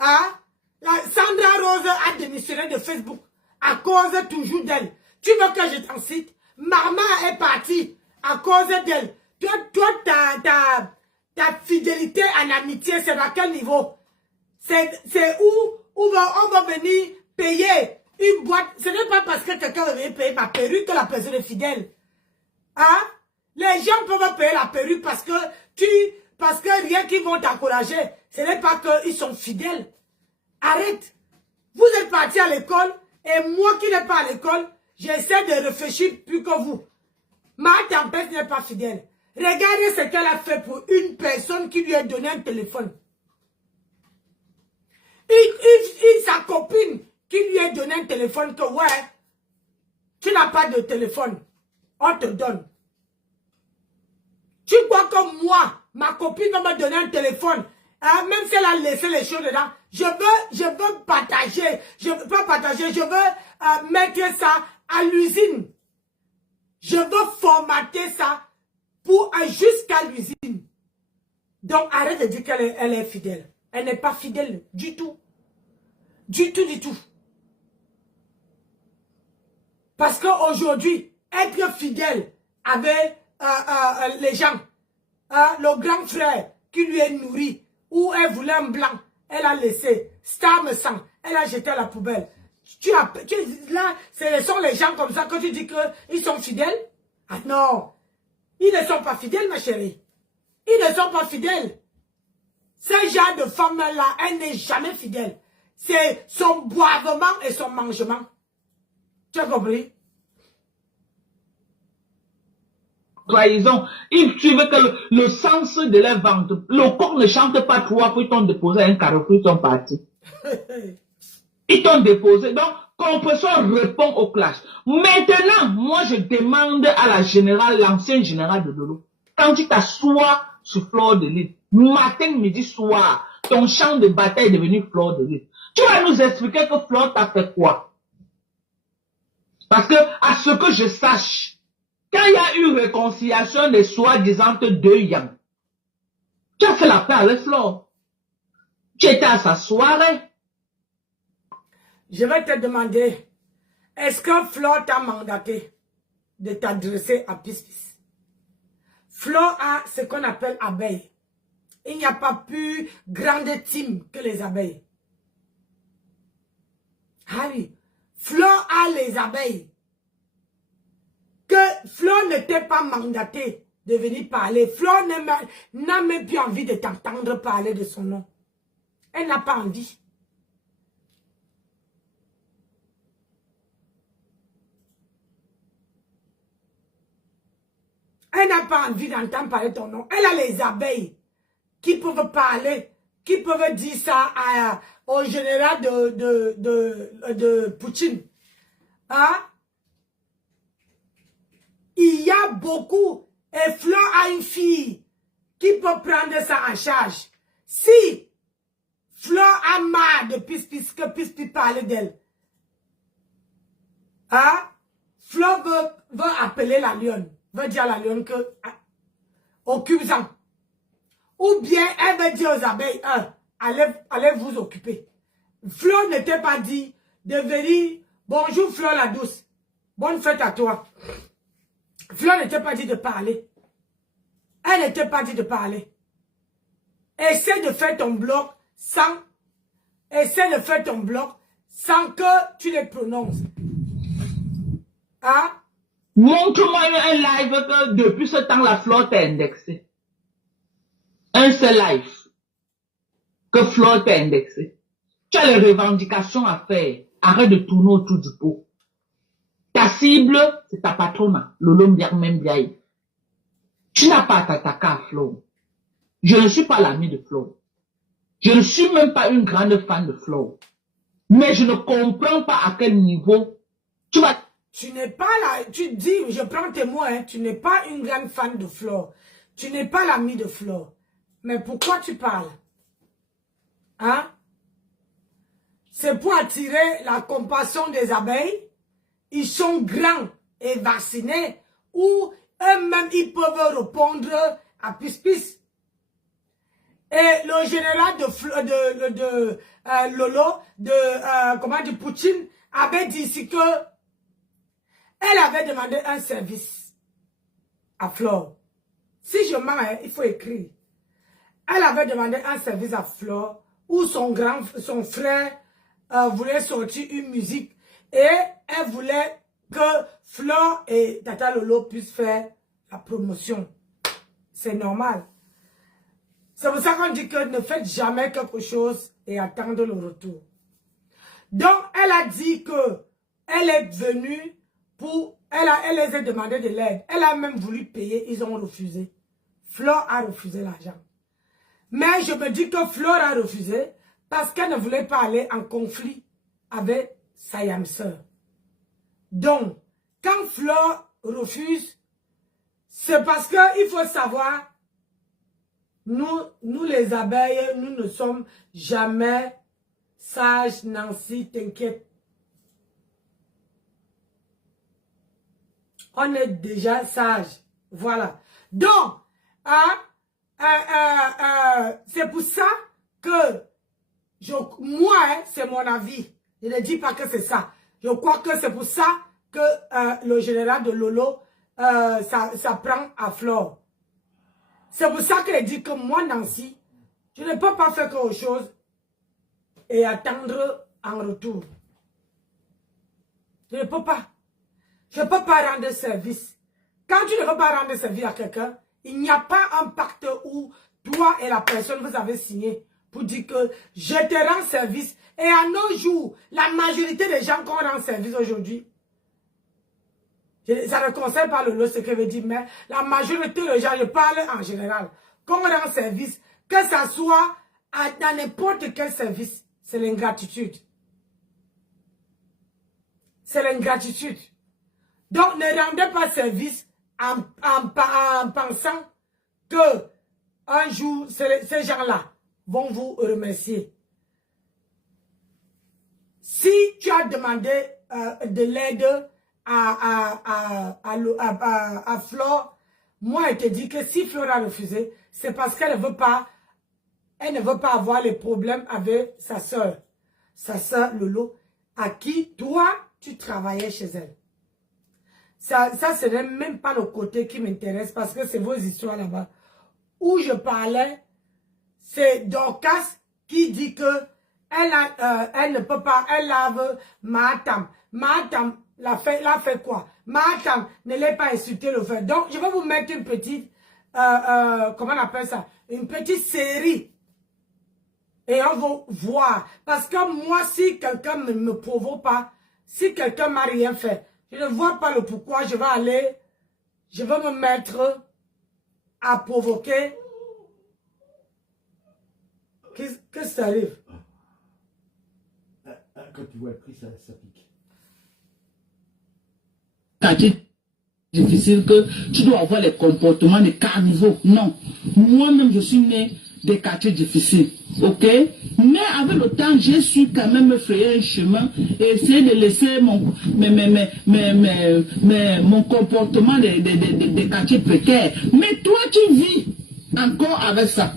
Hein? Sandra Rose a démissionné de Facebook, à cause toujours d'elle. Tu veux que je t'en cite? Maman est partie à cause d'elle. Toi, ta fidélité en amitié, c'est à quel niveau? C'est où on va venir payer une boîte. Ce n'est pas parce que quelqu'un va venir payer ma perruque que la personne est fidèle. Hein? Les gens peuvent payer la perruque parce que rien qu'ils vont t'encourager. Ce n'est pas qu'ils sont fidèles. Arrête. Vous êtes parti à l'école et moi qui n'ai pas à l'école, j'essaie de réfléchir plus que vous. Ma tempête n'est pas fidèle. Regardez ce qu'elle a fait pour une personne qui lui a donné un téléphone. Sa copine qui lui a donné un téléphone que ouais, tu n'as pas de téléphone, on te donne. Tu crois que moi, ma copine va me donner un téléphone, hein, même si elle a laissé les choses dedans, je veux partager, je veux pas partager, je veux mettre ça à l'usine. Je veux formater ça pour jusqu'à l'usine. Donc arrête de dire qu'elle est fidèle. Elle n'est pas fidèle du tout. Du tout, du tout. Parce qu'aujourd'hui, être fidèle avec les gens, le grand frère qui lui est nourri, ou elle voulait un blanc, elle a laissé, Star me sent, elle a jeté à la poubelle. Là, ce sont les gens comme ça que tu dis qu'ils sont fidèles? Ah non, ils ne sont pas fidèles, ma chérie. Ils ne sont pas fidèles. Ce genre de femme-là, elle n'est jamais fidèle. C'est son boivement et son mangement. Tu as compris? Trahison. Tu veux que le sens de leur vente, le corps ne chante pas 3 fois, ils t'ont déposé un carrefour, ils sont partis. Ils t'ont déposé. Donc, compression répond au clash. Maintenant, moi, je demande à la générale, l'ancien général de Lolo, quand tu t'assois sur Fleur de Lys, matin, midi, soir, ton champ de bataille est devenu Fleur de Lys. Tu vas nous expliquer que Fleur t'a fait quoi? Parce que, à ce que je sache, quand il y a eu réconciliation des soi-disant deux Yang, tu as fait la paix avec Fleur. Tu étais à sa soirée. Je vais te demander, est-ce que Fleur t'a mandaté de t'adresser à Pis-Pis? Fleur a ce qu'on appelle abeille. Il n'y a pas plus grande team que les abeilles. Ah oui, Fleur a les abeilles. Que Fleur ne t'ait pas mandaté de venir parler. Fleur n'a même plus envie de t'entendre parler de son nom. Elle n'a pas envie. Elle n'a pas envie d'entendre parler de ton nom. Elle a les abeilles qui peuvent parler, qui peuvent dire ça au général de Poutine. Hein? Il y a beaucoup. Et Fleur a une fille qui peut prendre ça en charge. Si Fleur a marre de Pis-Pis, que Pis-Pis parle d'elle, hein? Fleur veut appeler la lionne. veut dire à la lionne que occupe-en. Ou bien elle veut dire aux abeilles, allez vous occuper. Fleur n'était pas dit de venir, bonjour Fleur la douce, bonne fête à toi. Fleur n'était pas dit de parler. Elle n'était pas dit de parler. Essaie de faire ton bloc sans que tu les prononces. Hein? Montre-moi un live que depuis ce temps, la Flore t'a indexé. Un seul live que Flore t'a indexé. Tu as les revendications à faire. Arrête de tourner autour du pot. Ta cible, c'est ta patronne, Lolo Mbiaye. Tu n'as pas à t'attaquer à Flore. Je ne suis pas l'ami de Flore. Je ne suis même pas une grande fan de Flore. Mais je ne comprends pas à quel niveau tu vas... Tu n'es pas là, tu dis, je prends témoin, hein, tu n'es pas une grande fan de Flore. Tu n'es pas l'ami de Flore. Mais pourquoi tu parles? Hein? C'est pour attirer la compassion des abeilles. Ils sont grands et vaccinés. Ou eux-mêmes, ils peuvent répondre à pis-pis. Et le général de Lolo, comment dire, Poutine, avait dit ici que elle avait demandé un service à Flore. Si je mens, hein, il faut écrire. Elle avait demandé un service à Flore où son frère voulait sortir une musique et elle voulait que Flore et Tata Lolo puissent faire la promotion. C'est normal. C'est pour ça qu'on dit que ne faites jamais quelque chose et attendre le retour. Donc, elle a dit que elle est venue pour... Elle les a demandé de l'aide. Elle a même voulu payer, ils ont refusé. Flore a refusé l'argent. Mais je me dis que Flore a refusé parce qu'elle ne voulait pas aller en conflit avec sa yam sœur. Donc, quand Flore refuse, c'est parce qu'il faut savoir, nous les abeilles, nous ne sommes jamais sages, Nancy, t'inquiète. On est déjà sages. Voilà. Donc, c'est pour ça que moi, hein, c'est mon avis. Je ne dis pas que c'est ça. Je crois que c'est pour ça que le général de Lolo, ça prend à Flore. C'est pour ça qu'elle dit que moi, Nancy, je ne peux pas faire quelque chose et attendre en retour. Je ne peux pas. Je ne peux pas rendre service. Quand tu ne peux pas rendre service à quelqu'un, il n'y a pas un pacte où toi et la personne vous avez signé pour dire que je te rends service. Et à nos jours, la majorité des gens qu'on rend service aujourd'hui, ça ne concerne pas le lot, ce que je veux dire, mais la majorité des gens, je parle en général, qu'on rend service, que ça soit dans n'importe quel service, c'est l'ingratitude. C'est l'ingratitude. Donc, ne rendez pas service en pensant que un jour, ces gens-là vont vous remercier. Si tu as demandé de l'aide à Flore, moi, elle te dit que si Flore a refusé, c'est parce qu'elle ne veut pas avoir les problèmes avec sa soeur Lolo, à qui, toi, tu travaillais chez elle. Ça ce n'est même pas le côté qui m'intéresse parce que c'est vos histoires là-bas. Où je parlais, c'est Dorcas qui dit que elle ne peut pas, elle lave Mahatam. Mahatam l'a fait quoi? Mahatam ne l'a pas insulté le fait. Donc, je vais vous mettre une petite, comment on appelle ça? Une petite série. Et on va voir. Parce que moi, si quelqu'un ne me provoque pas, si quelqu'un m'a rien fait, je ne vois pas le pourquoi je vais me mettre à provoquer. Qu'est-ce que ça arrive? Quand tu vois le prix, ça pique. C'est difficile que tu dois avoir les comportements de carnivore. Non. Moi-même, je suis né des quartiers difficiles. Ok? Mais avec le temps, j'ai su quand même me frayer un chemin et essayer de laisser mon comportement des quartiers précaires. Mais toi, tu vis encore avec ça.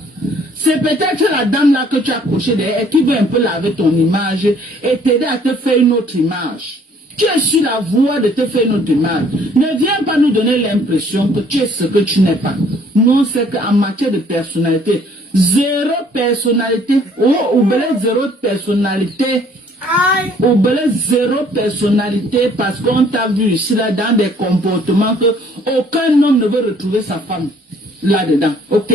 C'est peut-être la dame là que tu as accroché derrière et qui veut un peu laver ton image et t'aider à te faire une autre image. Tu es sur la voie de te faire une autre image. Ne viens pas nous donner l'impression que tu es ce que tu n'es pas. Non, c'est qu'en matière de personnalité, zéro personnalité. Oh, oublie zéro personnalité. Oublie zéro personnalité parce qu'on t'a vu ici là dans des comportements que aucun homme ne veut retrouver sa femme là-dedans. Ok?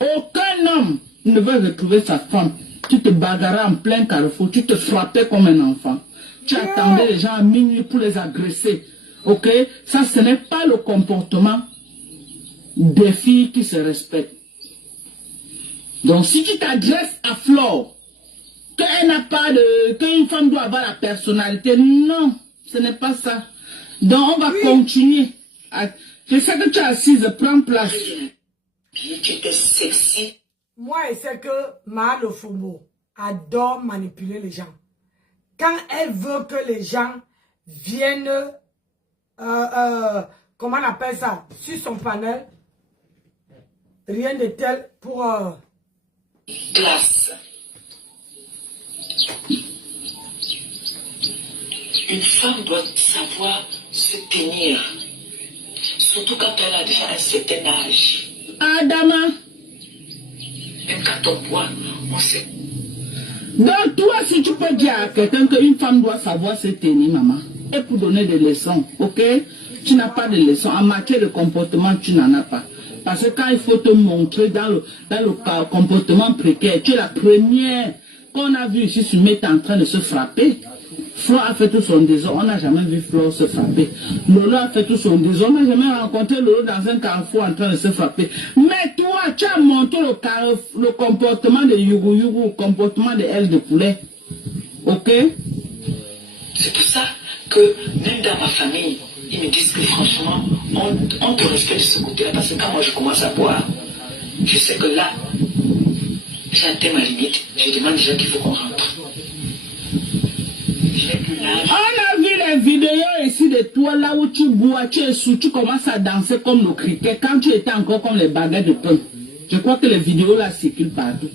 Aucun homme ne veut retrouver sa femme. Tu te bagarrais en plein carrefour, tu te frappais comme un enfant. Tu attendais les gens à minuit pour les agresser. Ok? Ça, ce n'est pas le comportement des filles qui se respectent. Donc, si tu t'adresses à Flore, qu'elle n'a pas de... qu'une femme doit avoir la personnalité, non, ce n'est pas ça. Donc, on va continuer. Je sais que tu es assise, prends place. Tu étais sexy. Moi, je sais que Maa Lofumbo adore manipuler les gens. Quand elle veut que les gens viennent, comment on appelle ça, sur son panel, rien de tel pour... Classe. Une femme doit savoir se tenir. Surtout quand elle a déjà un certain âge. Adama. Même quand on boit, on sait. Donc toi, si tu peux dire à quelqu'un qu'une femme doit savoir se tenir, maman, et pour donner des leçons, ok? Tu n'as pas de leçons. En matière de comportement, tu n'en as pas. Parce que quand il faut te montrer dans le comportement précaire, tu es la première qu'on a vu ici se mettre en train de se frapper. Flo a fait tout son désordre, on n'a jamais vu Flo se frapper. Lolo a fait tout son désordre, on n'a jamais rencontré Lolo dans un carrefour en train de se frapper. Mais toi, tu as montré le comportement de Yugu Yugu, le comportement de aile de poulet. Ok? C'est pour ça que même dans ma famille, ils me disent que franchement, on te respecte de ce côté-là. Parce que quand moi je commence à boire, je sais que là, j'ai atteint ma limite. Je demande déjà qu'il faut qu'on rentre. On a vu les vidéos ici de toi là où tu bois, tu es sous, tu commences à danser comme le cricket quand tu étais encore comme les baguettes de pain. Je crois que les vidéos là circulent partout.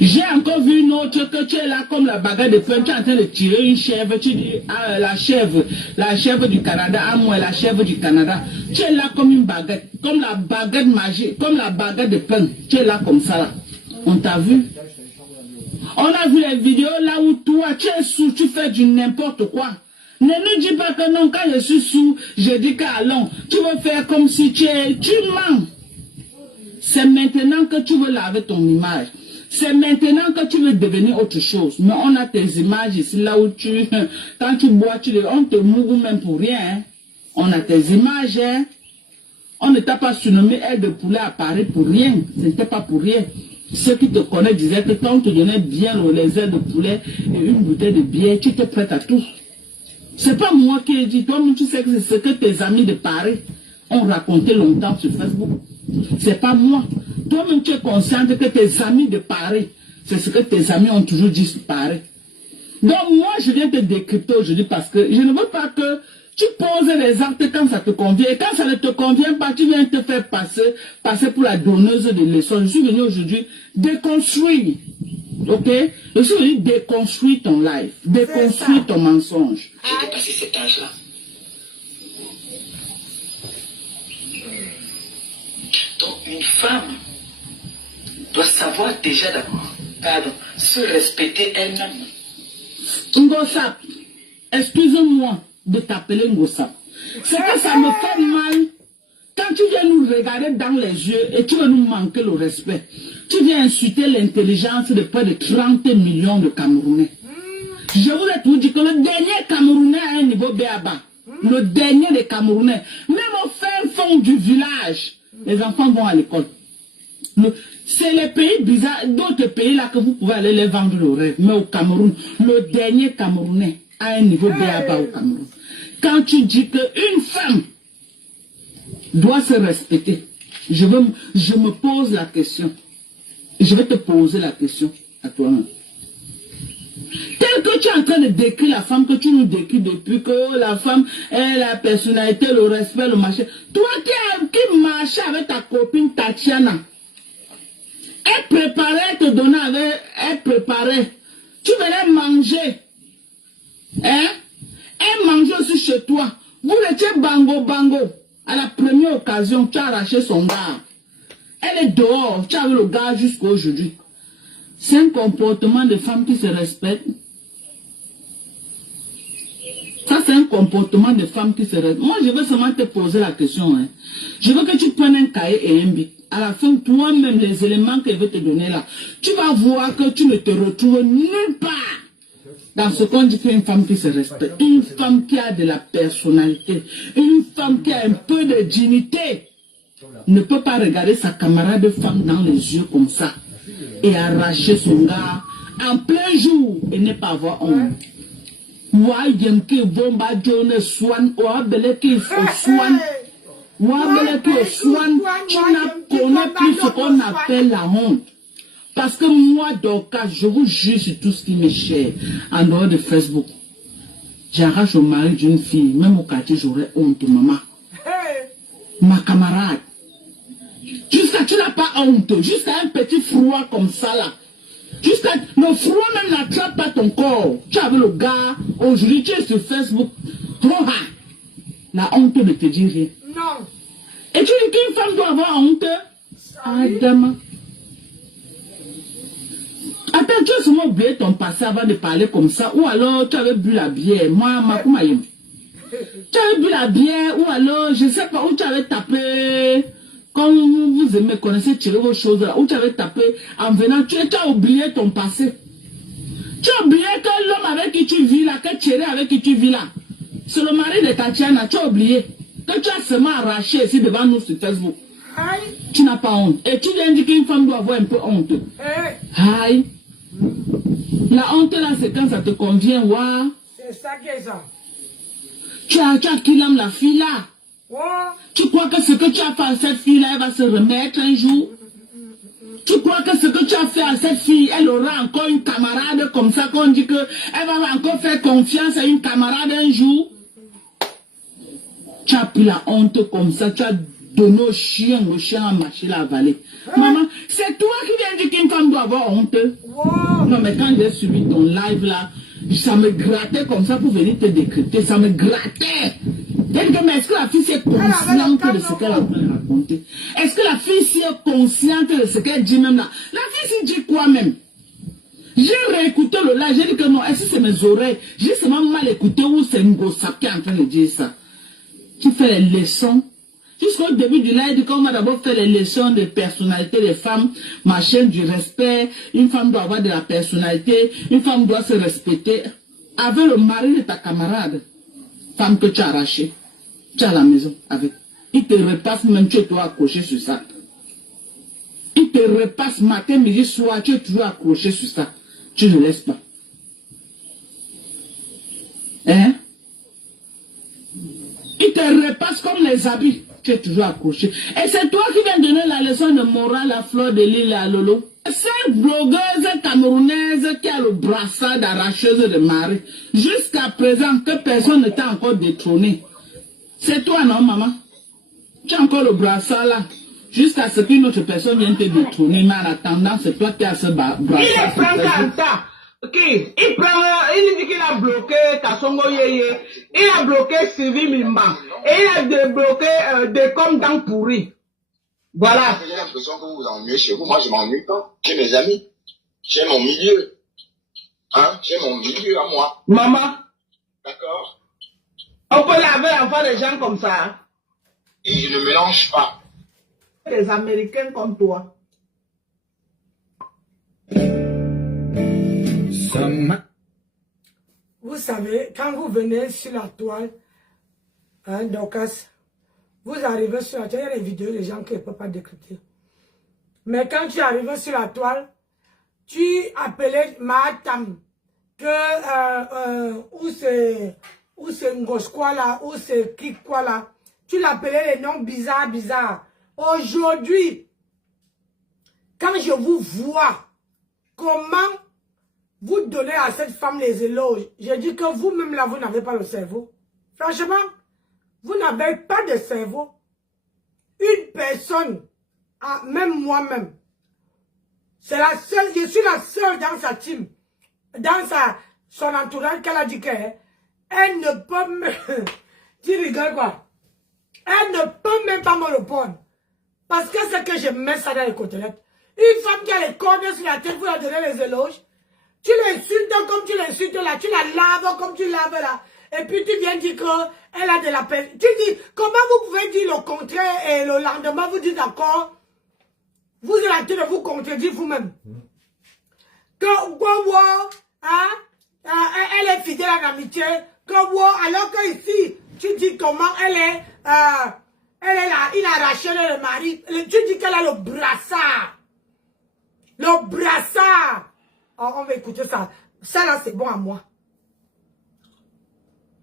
J'ai encore vu une autre que tu es là comme la baguette de pain, tu es en train de tirer une chèvre, tu dis ah, la chèvre du Canada, ah moi la chèvre du Canada. Tu es là comme une baguette, comme la baguette magique, comme la baguette de pain. Tu es là comme ça là. On t'a vu? On a vu les vidéos là où toi, tu es sous, tu fais du n'importe quoi. Ne nous dis pas que non, quand je suis sous, je dis qu'allons, tu veux faire comme si tu mens. C'est maintenant que tu veux laver ton image. C'est maintenant que tu veux devenir autre chose. Mais on a tes images ici, là où quand tu bois, on te mouille même pour rien. Hein. On a tes images. Hein. On ne t'a pas surnommé aile de poulet à Paris pour rien. Ce n'était pas pour rien. Ceux qui te connaissent disaient que quand on te donnait bien les ailes de poulet et une bouteille de bière, tu étais prête à tout. C'est pas moi qui ai dit. Toi-même, tu sais que c'est ce que tes amis de Paris ont raconté longtemps sur Facebook. C'est pas moi. Toi-même, tu es consciente que tes amis de Paris, c'est ce que tes amis ont toujours dit sur Paris. Donc, moi, je viens te décrypter aujourd'hui parce que je ne veux pas que tu poses les actes quand ça te convient. Et quand ça ne te convient pas, tu viens te faire passer pour la donneuse de leçons. Je suis venu aujourd'hui déconstruire. Ok? Je suis venu déconstruire ton life. Déconstruire ton mensonge. J'ai dépassé cet âge-là. Donc, une femme doit savoir déjà d'abord, se respecter elle-même. Ngosap, excuse-moi de t'appeler Ngosap. C'est que ça me fait mal quand tu viens nous regarder dans les yeux et tu veux nous manquer le respect. Tu viens insulter l'intelligence de près de 30 millions de Camerounais. Je voulais te dire que le dernier Camerounais a un niveau béaba. Le dernier des Camerounais. Même au fin fond du village, les enfants vont à l'école. C'est les pays bizarres, d'autres pays là que vous pouvez aller les vendre le rêve. Mais au Cameroun, le dernier Camerounais a un niveau béaba au Cameroun. Quand tu dis qu'une femme doit se respecter, je me pose la question. Je vais te poser la question à toi-même. Tel que tu es en train de décrire la femme que tu nous décris depuis que la femme est la personnalité, le respect, le machin. Toi qui marchais avec ta copine Tatiana, elle préparait, te donnait avec, elle préparait. Tu venais manger. Hein? Elle mangeait aussi chez toi. Vous étiez bango. À la première occasion, tu as arraché son gars. Elle est dehors. Tu as vu le gars jusqu'à aujourd'hui. C'est un comportement de femme qui se respecte. Ça, c'est un comportement de femme qui se respecte. Moi, je veux seulement te poser la question. Hein. Je veux que tu prennes un cahier et un bic. À la fin, toi-même, les éléments que je vais te donner là, tu vas voir que tu ne te retrouves nulle part dans ce qu'on dit qu'une femme qui se respecte. Une femme qui a de la personnalité. Une femme qui a un peu de dignité. Ne peut pas regarder sa camarade femme dans les yeux comme ça et arracher son gars en plein jour et ne pas avoir honte. Moi, j'aime que bomba John Swan, ou abelé qui Swan, ou abelé qui Swan, tu n'as connais plus ce qu'on appelle la honte. Parce que moi, Dorcas, je vous jure sur tout ce qui m'est cher, en dehors de Facebook. J'arrache au mari d'une fille, même au quartier, j'aurais honte, maman. Ma camarade. Jusqu'à tu n'as pas honte, jusqu'à un petit froid comme ça là. Jusqu'à le froid même n'attrape pas ton corps. Tu avais le gars, aujourd'hui tu es sur Facebook. La honte ne te dit rien. Non. Et tu dis qu'une femme doit avoir honte? Adam. Attends, tu as seulement oublié ton passé avant de parler comme ça. Ou alors tu avais bu la bière. Moi, tu avais bu la bière. Ou alors, je ne sais pas où tu avais tapé. Comme vous aimez, connaissez, tirer vos choses là, où tu avais tapé en venant, tu as oublié ton passé. Tu as oublié que l'homme avec qui tu vis là, que Thierry avec qui tu vis là, c'est le mari de Tatiana, tu as oublié. Que tu as seulement arraché ici devant nous sur Facebook. Aïe. Tu n'as pas honte. Et tu viens dire qu'une femme doit avoir un peu honte. Aïe. La honte là, c'est quand ça te convient, waouh. C'est ça qui est ça. Tu as qui l'aime la fille là. Tu crois que ce que tu as fait à cette fille-là, elle va se remettre un jour? Tu crois que ce que tu as fait à cette fille, elle aura encore une camarade comme ça, qu'on dit qu'elle va encore faire confiance à une camarade un jour? Tu as pris la honte comme ça, tu as donné au chien a marché la vallée. Maman, c'est toi qui viens dire qu'une femme doit avoir honte? Non, mais quand j'ai suivi ton live là, ça me grattait comme ça pour venir te décrypter, ça me grattait. Mais est-ce que la fille est consciente de ce qu'elle est en train de raconter? Est-ce que la fille est consciente de ce qu'elle dit même là? La fille dit quoi même? J'ai réécouté le live, j'ai dit que non, est-ce que c'est mes oreilles? J'ai seulement mal écouté ou c'est Ngosa qui est en train de dire ça? Tu fais les leçons. Jusqu'au début du live, on va d'abord faire les leçons de personnalité des femmes, machin, du respect. Une femme doit avoir de la personnalité, une femme doit se respecter. Avec le mari de ta camarade, femme que tu as arrachée, tu es à la maison avec. Il te repasse même, tu es toujours accroché sur ça. Il te repasse matin, midi, soir, tu es toujours accroché sur ça. Tu ne laisses pas. Hein? Il te repasse comme les habits. Tu es toujours accroché. Et c'est toi qui viens donner la leçon de morale à Fleur de Lille et à Lolo. Cette blogueuse camerounaise qui a le brassard d'arracheuse de mari. Jusqu'à présent, que personne ne t'a encore détrôné. C'est toi, non, maman? Tu as encore le brassard là. Jusqu'à ce qu'une autre personne vienne te détrôner. Mais en attendant, c'est toi qui as ce brassard. Il est prend comme ça. Ok, il dit qu'il a bloqué Kassongo Yeye, il a bloqué Sylvie Mimba, et il a débloqué des comme dans pourri. Voilà. J'ai l'impression que vous vous ennuyez chez vous. Moi, je m'ennuie pas. J'ai mes amis. J'ai mon milieu. Hein? J'ai mon milieu à moi. Maman. D'accord? On peut laver l'enfant des gens comme ça. Et je ne mélange pas. Des Américains comme toi. Vous savez, quand vous venez sur la toile, hein, Dorcas, vous arrivez sur la toile, il y a des vidéos des gens qui ne peuvent pas décrypter. Mais quand tu arrives sur la toile, tu appelais Mahatam, que ou c'est Ngoskwa là, ou c'est Kikwa là. Tu l'appelais les noms bizarres. Aujourd'hui, quand je vous vois, comment vous donnez à cette femme les éloges, je dis que vous-même là, vous n'avez pas le cerveau. Franchement, vous n'avez pas de cerveau. Une personne, même moi-même, c'est la seule, je suis la seule dans sa team, dans son entourage qu'elle a dit qu'elle ne peut même, tu rigoles quoi? Elle ne peut même pas me répondre. Parce que c'est que je mets ça dans les côtelettes. Une femme qui a les cornes sur la tête, vous leur donnez les éloges. Tu l'insultes comme tu l'insultes là, tu la laves comme tu laves là. Et puis tu viens dire qu'elle a de la peine. Tu dis, comment vous pouvez dire le contraire et le lendemain vous dites d'accord? Vous êtes en train de vous contredire vous-même. Que Wawa, elle est fidèle à l'amitié. Que Wawa, alors que ici, tu dis comment elle est là, il a arraché le mari. Tu dis qu'elle a le brassard. Le brassard. Oh, on va écouter ça. Ça là, c'est bon à moi.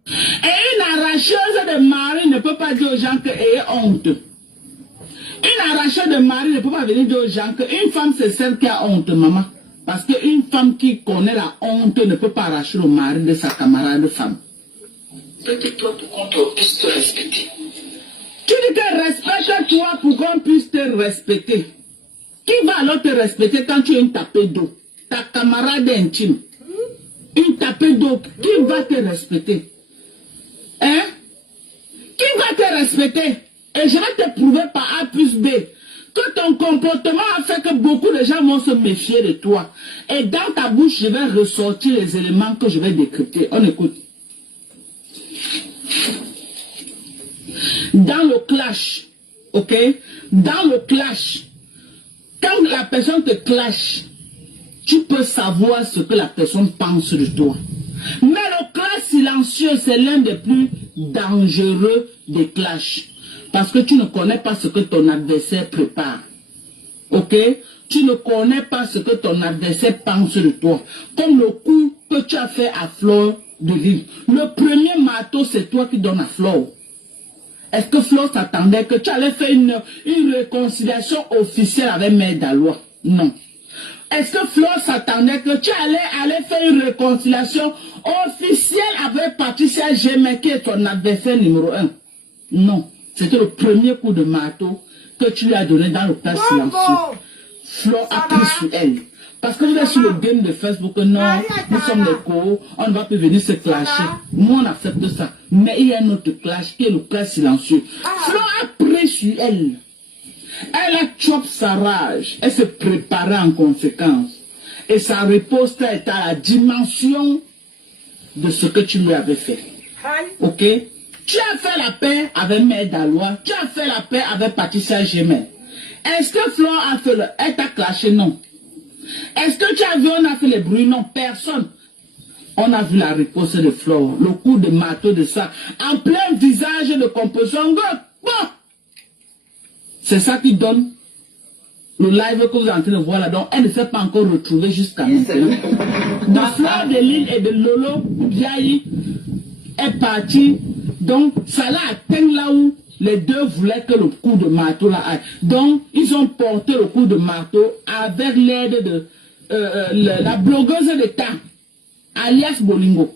Et une arracheuse de mari ne peut pas dire aux gens qu'elle est honte. Une arracheuse de mari ne peut pas venir dire aux gens qu'une femme c'est celle qui a honte, maman. Parce qu'une femme qui connaît la honte ne peut pas arracher le mari de sa camarade femme. Peut-être toi pour qu'on puisse te respecter. Tu dis que respecte-toi pour qu'on puisse te respecter. Qui va alors te respecter quand tu es une tapée d'eau? Ta camarade intime. Une tapée d'eau. Qui va te respecter? Hein? Qui va te respecter? Et je vais te prouver par A plus B que ton comportement a fait que beaucoup de gens vont se méfier de toi. Et dans ta bouche, je vais ressortir les éléments que je vais décrypter. On écoute. Dans le clash, ok? Dans le clash, quand la personne te clash, tu peux savoir ce que la personne pense de toi. Mais le clash silencieux, c'est l'un des plus dangereux des clashs. Parce que tu ne connais pas ce que ton adversaire prépare. Ok? Tu ne connais pas ce que ton adversaire pense de toi. Comme le coup que tu as fait à Flore de Lille. Le premier marteau, c'est toi qui donnes à Flore. Est-ce que Flore s'attendait que tu allais faire une réconciliation officielle avec Mère Dalois? Non. Est-ce que Flore s'attendait que tu allais faire une réconciliation officielle avec Patricia Gémé, qui est ton adversaire numéro 1? Non. C'était le premier coup de marteau que tu lui as donné dans le clash silencieux. Flore a pris sur elle. Parce que vous êtes sur le game de Facebook, non, nous sommes des co, on ne va plus venir se clasher. Nous, on accepte ça. Mais il y a un autre clash qui est le clash silencieux. Flore a pris sur elle. Elle a chopé sa rage. Elle se préparait en conséquence. Et sa riposte est à la dimension de ce que tu lui avais fait. Ok? Tu as fait la paix avec Mère Dalois. Tu as fait la paix avec Patricia Gémé. Est-ce que Flore a fait le... Elle t'a clashé? Non. Est-ce que tu as vu, on a fait les bruits? Non, personne. On a vu la riposte de Flore, le coup de marteau de ça, en plein visage de composition. Bon. C'est ça qui donne le live que vous êtes en train de voir là. Donc, elle ne s'est pas encore retrouvée jusqu'à maintenant. De Flore de Lille et de Lolo Biaï est parti. Donc, ça l'a atteint là où les deux voulaient que le coup de marteau là aille. Donc, ils ont porté le coup de marteau avec l'aide de la blogueuse d'État, alias Bolingo.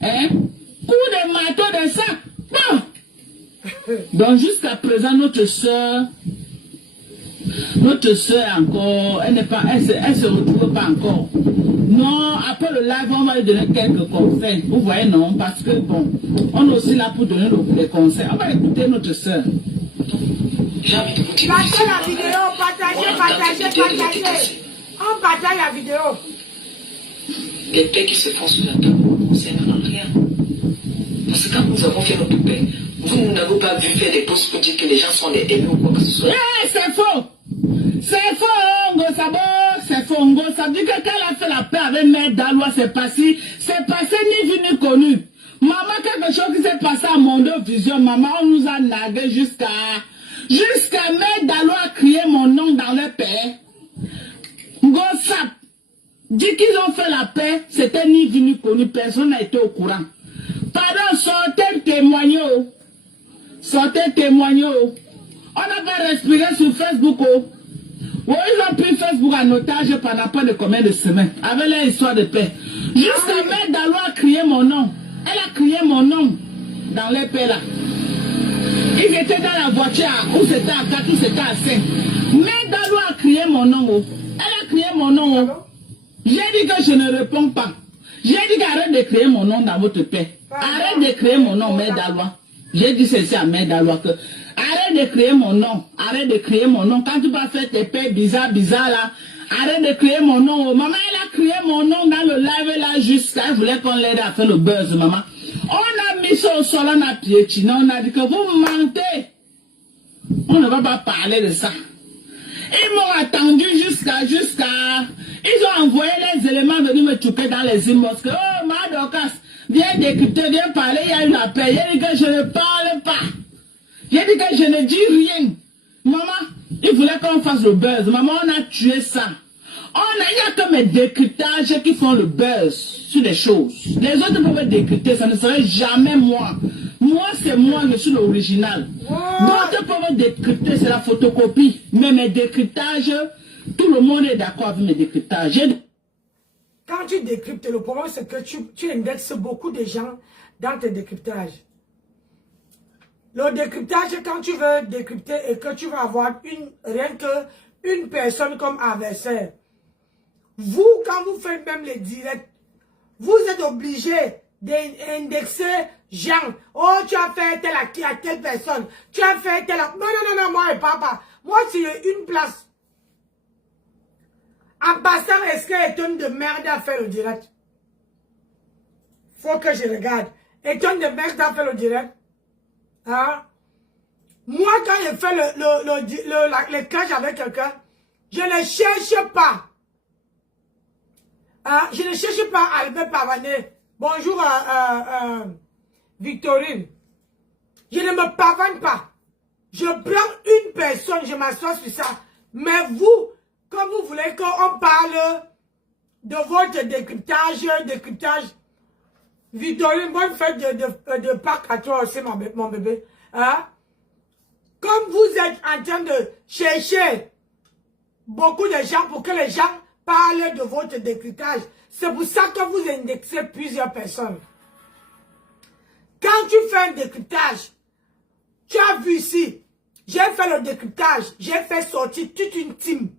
Hein? Coup de marteau de ça. Bon. Donc, jusqu'à présent, notre soeur encore, elle se retrouve pas encore. Non, après le live, on va lui donner quelques conseils. Vous voyez, non? Parce que, bon, on est aussi là pour donner les conseils. On va écouter notre soeur. J'ai envie de vous dire. Partagez la vidéo, partagez. On partage la vidéo. Les paix qui se font sur la table ne concernent rien. Parce que quand nous avons fait notre paix, vous n'avez pas vu faire des posts pour dire que les gens sont des ennemis ou quoi que ce soit. C'est faux! C'est faux, Ngo Sabo, c'est faux, Ngo. Ça dit que quand elle a fait la paix avec Mère Dalois, c'est passé ni vu ni connu. Maman, quelque chose qui s'est passé à Mondo Vision, maman, on nous a nagué jusqu'à Mère Dalois a crié mon nom dans le paix. Ngo Sap dit qu'ils ont fait la paix, c'était ni vu ni connu, personne n'a été au courant. Pardon, sortez témoigner. Sortez témoigner. On n'a pas respiré sur Facebook. Ouais, ils ont pris Facebook en otage pendant pas de combien de semaines, avec leur histoire de paix. Jusqu'à Mère Dalo a crié mon nom. Elle a crié mon nom dans les paix là. Ils étaient dans la voiture, où c'était à 4, où c'était à 5. Mère Dalo a crié mon nom. Oh. Elle a crié mon nom. Oh. J'ai dit que je ne réponds pas. J'ai dit qu'arrête de créer mon nom dans votre paix. Arrête de créer mon nom, Mère Dalo. J'ai dit ceci à Mère Dalo que arrête de créer mon nom. Arrête de créer mon nom. Quand tu vas faire tes paix bizarres là, arrête de créer mon nom. Maman, elle a créé mon nom dans le live là jusqu'à. Elle voulait qu'on l'aide à faire le buzz, maman. On a mis ça au sol, on a piétiné, on a dit que vous mentez. On ne va pas parler de ça. Ils m'ont attendu jusqu'à... Ils ont envoyé les éléments venir me choquer dans les inbox. Oh, Madokas, viens décrypter, viens parler, il y a une appel. J'ai dit que je ne parle pas. J'ai dit que je ne dis rien. Maman, il voulait qu'on fasse le buzz. Maman, on a tué ça. Il n'y a que mes décryptages qui font le buzz sur les choses. Les autres peuvent décrypter, ça ne serait jamais moi. Moi, c'est moi, je suis l'original. D'autres peuvent décrypter, c'est la photocopie. Mais mes décryptages, tout le monde est d'accord avec mes décryptages. Quand tu décryptes, le problème, c'est que tu indexes beaucoup de gens dans tes décryptages. Le décryptage, quand tu veux décrypter et que tu vas avoir rien qu'une personne comme adversaire, vous, quand vous faites même les directs, vous êtes obligé d'indexer Jean. Oh, tu as fait tel à telle personne. Tu as fait tel à... Non, moi et papa. Moi, si j'ai une place. En passant, est-ce qu'Eton de merde a fait le direct? Faut que je regarde. Eton de merde a fait le direct. Hein? Moi, quand je fais le clash avec quelqu'un, je ne cherche pas. Je ne cherche pas Albert Pavané. Bonjour Victorine. Je ne me pavane pas. Je prends une personne, je m'assois sur ça. Mais vous, comme vous voulez qu'on parle de votre décryptage, Victorine, bonne fête de Pâques à toi aussi, mon bébé. Hein? Comme vous êtes en train de chercher beaucoup de gens pour que les gens parlent de votre décryptage, c'est pour ça que vous indexez plusieurs personnes. Quand tu fais un décryptage, tu as vu ici, j'ai fait le décryptage, j'ai fait sortir toute une team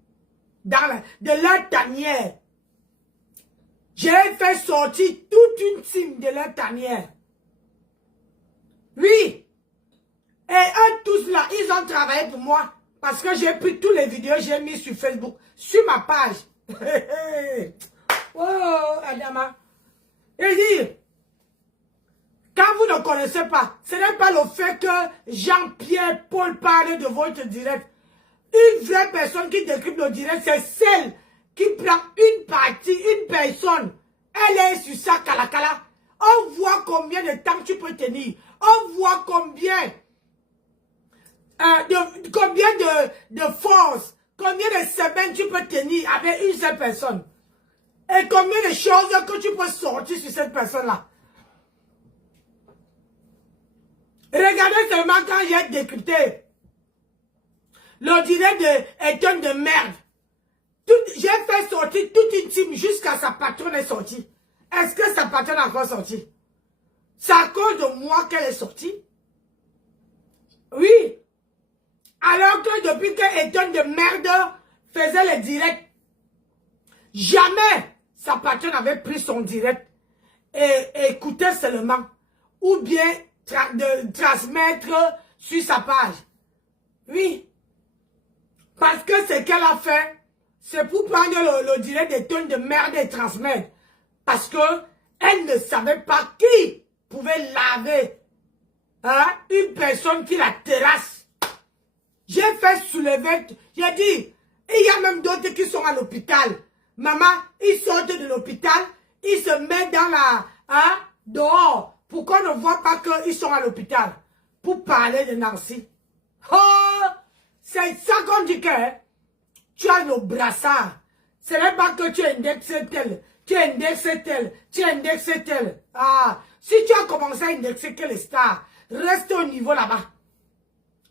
de leur tanière. J'ai fait sortir toute une team de leur tanière. Oui. Et eux tous là, ils ont travaillé pour moi. Parce que j'ai pris toutes les vidéos, j'ai mis sur Facebook, sur ma page. Oh, Adama. Et dit, quand vous ne connaissez pas, ce n'est pas le fait que Jean-Pierre Paul parle de votre direct. Une vraie personne qui décrypte le direct, c'est celle qui prend une partie, une personne. Elle est sur ça, Kalakala. On voit combien de temps tu peux tenir. On voit combien de force, combien de semaines tu peux tenir avec une seule personne. Et combien de choses que tu peux sortir sur cette personne-là. Regardez seulement quand j'ai décrypté le direct est un de merde. J'ai fait sortir toute une team jusqu'à sa patronne est sortie. Est-ce que sa patronne a encore sorti? C'est à cause de moi qu'elle est sortie? Oui. Alors que depuis que Eton de merde faisait le direct, jamais sa patronne avait pris son direct et écoutait seulement. Ou bien de transmettre sur sa page. Oui. Parce que ce qu'elle a fait, c'est pour prendre le direct d'Eton de merde et transmettre. Parce que elle ne savait pas qui pouvait laver une personne qui la terrasse. J'ai fait soulever, j'ai dit, il y a même d'autres qui sont à l'hôpital. Maman, ils sortent de l'hôpital, ils se mettent dans la, dehors, pour qu'on ne voit pas qu'ils sont à l'hôpital. Pour parler de Nancy. Oh, c'est ça qu'on dit que tu as le brassard. Ce n'est pas que tu indexes tel, tu indexes tel, tu indexes tel. Ah, si tu as commencé à indexer que les stars, reste au niveau là-bas.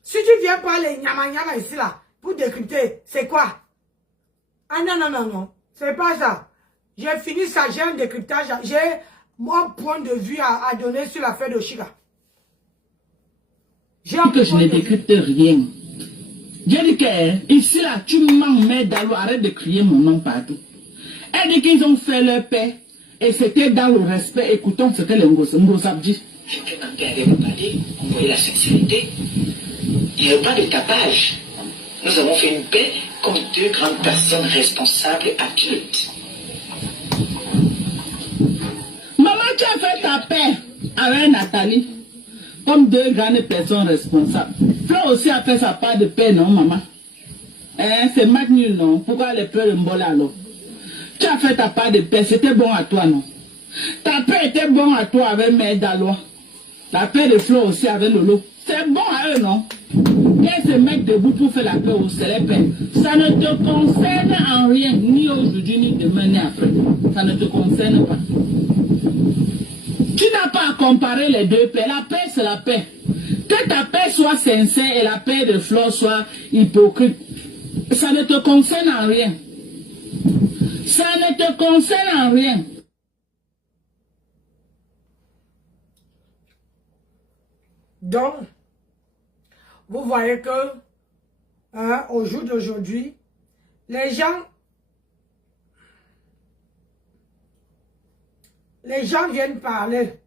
Si tu viens parler nyama nyama ici là, pour décrypter, c'est quoi? Ah non, non, non, non. C'est pas ça. J'ai fini ça, j'ai un décryptage, j'ai mon point de vue à donner sur l'affaire de Chiga. Que je ne décrypte rien. J'ai dit que ici là, tu m'emmènes d'aller, arrête de crier mon nom partout. Elle dit qu'ils ont fait leur paix et c'était dans le respect. Écoutons ce que les Ngosab dit. C'est que ma père avait parlé, on voyait la sincérité. Il n'y avait pas de tapage. Nous avons fait une paix comme deux grandes personnes responsables et adultes. Maman, tu as fait ta paix avec Nathalie comme deux grandes personnes responsables. Fleur aussi a fait sa part de paix, non, maman? Hein, c'est Magnus, non? Pourquoi les pleurs de Mbola alors? Tu as fait ta part de paix, c'était bon à toi, non? Ta paix était bon à toi avec Mère Dalois. La paix de Fleur aussi avec Lolo. C'est bon à eux, non? Et se mettre debout pour faire la paix au célèbre. Ça ne te concerne en rien, ni aujourd'hui, ni demain, ni après. Ça ne te concerne pas. Tu n'as pas à comparer les deux paix. La paix, c'est la paix. Que ta paix soit sincère et la paix de Fleur soit hypocrite, ça ne te concerne en rien. Ça ne te concerne en rien. Donc, vous voyez que, au jour d'aujourd'hui, les gens viennent parler.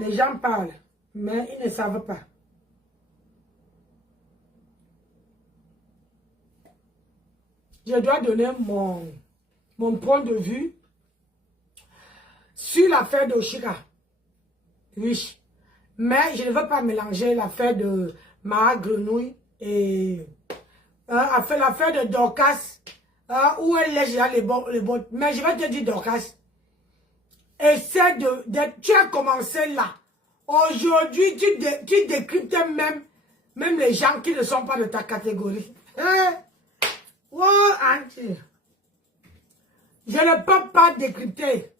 Les gens parlent, mais ils ne savent pas. Je dois donner mon point de vue sur l'affaire d'Oshika. Oui. Mais je ne veux pas mélanger l'affaire de Mara Grenouille et l'affaire de Dorcas, où elle laisse les bons. Mais je vais te dire, Dorcas, essaie tu as commencé là. Aujourd'hui, tu décryptes même les gens qui ne sont pas de ta catégorie. Oh, Auntie. Je ne peux pas décrypter.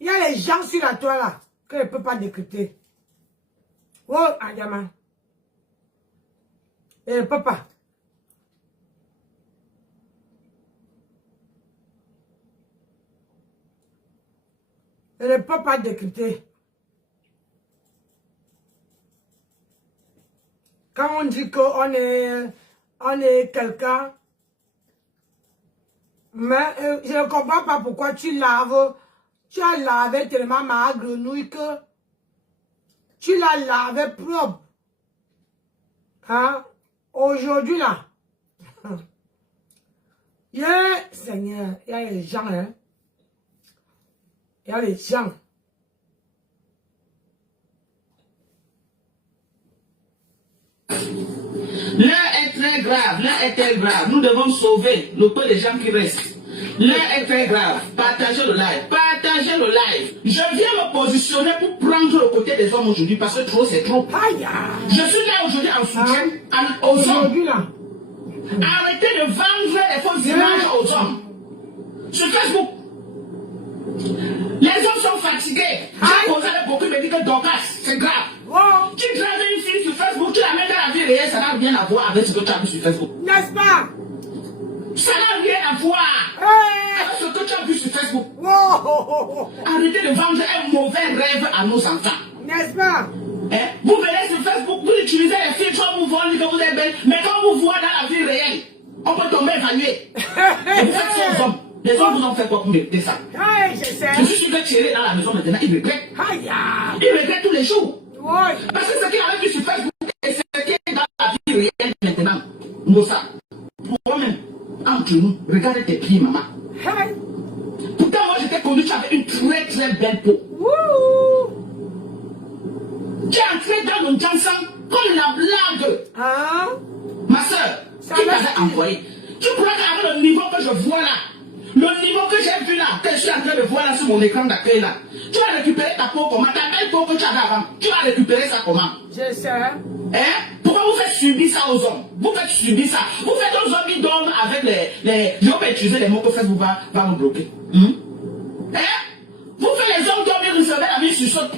Il y a les gens sur la toile là que je ne peux pas décrypter. Oh, Adama. Je ne peux pas. Je ne peux pas décrypter. Quand on dit qu'on est quelqu'un, mais je ne comprends pas pourquoi tu as lavé tellement ma grenouille que tu l'as lavé propre. Hein? Aujourd'hui là, Seigneur, il y a les gens, hein. Il y a les gens. L'heure est très grave, l'heure est très grave. Nous devons sauver le peu de gens qui restent. L'heure est très grave. Partagez le live. Partagez le live. Je viens me positionner pour prendre le côté des hommes aujourd'hui parce que trop c'est trop. Je suis là aujourd'hui en soutien aux hommes. Arrêtez de vendre les fausses images aux hommes. Sur Facebook, les hommes sont fatigués. J'ai posé avec beaucoup de médicaments Dorcas, c'est grave. Tu dragues une fille sur Facebook, tu la mets dans la vie réelle, ça n'a rien à voir avec ce que tu as vu sur Facebook. N'est-ce pas? Ça n'a rien à voir avec ce que tu as vu sur Facebook. Arrêtez de vendre un mauvais rêve à nos enfants. N'est-ce pas? Vous venez sur Facebook, vous utilisez les filtres, on vous voit que vous êtes belle, mais quand on vous voit dans la vie réelle, on peut tomber évalué. Et vous faites ça aux hommes. Les hommes vous ont fait quoi pour mériter ça? Je suis sûr que Thierry dans la maison maintenant, il regrette. Il regrette tous les jours. Parce que ce qu'il avait vu sur Facebook et ce qui est dans la vie réelle maintenant, Moussa, pour moi-même, entre nous, regardez tes pieds, maman. Pourtant, moi j'étais connu, tu avais une très très belle peau. Tu es entré dans mon jansan comme la blague. Ma soeur, qui t'avait envoyé? Tu crois qu'avec le niveau que je vois là, le niveau que j'ai vu là, que je suis en train de voir là sur mon écran d'accueil là, tu vas récupérer ta peau comment? Ta belle peau que tu avais avant, tu vas récupérer ça comment? Je sais. Pourquoi vous faites subir ça aux hommes? Vous faites subir ça. Vous faites aux hommes qui dorment avec les... Je vais utiliser les mots que Facebook va nous bloquer. Vous faites les hommes dormir, vous savez la vie sur saute.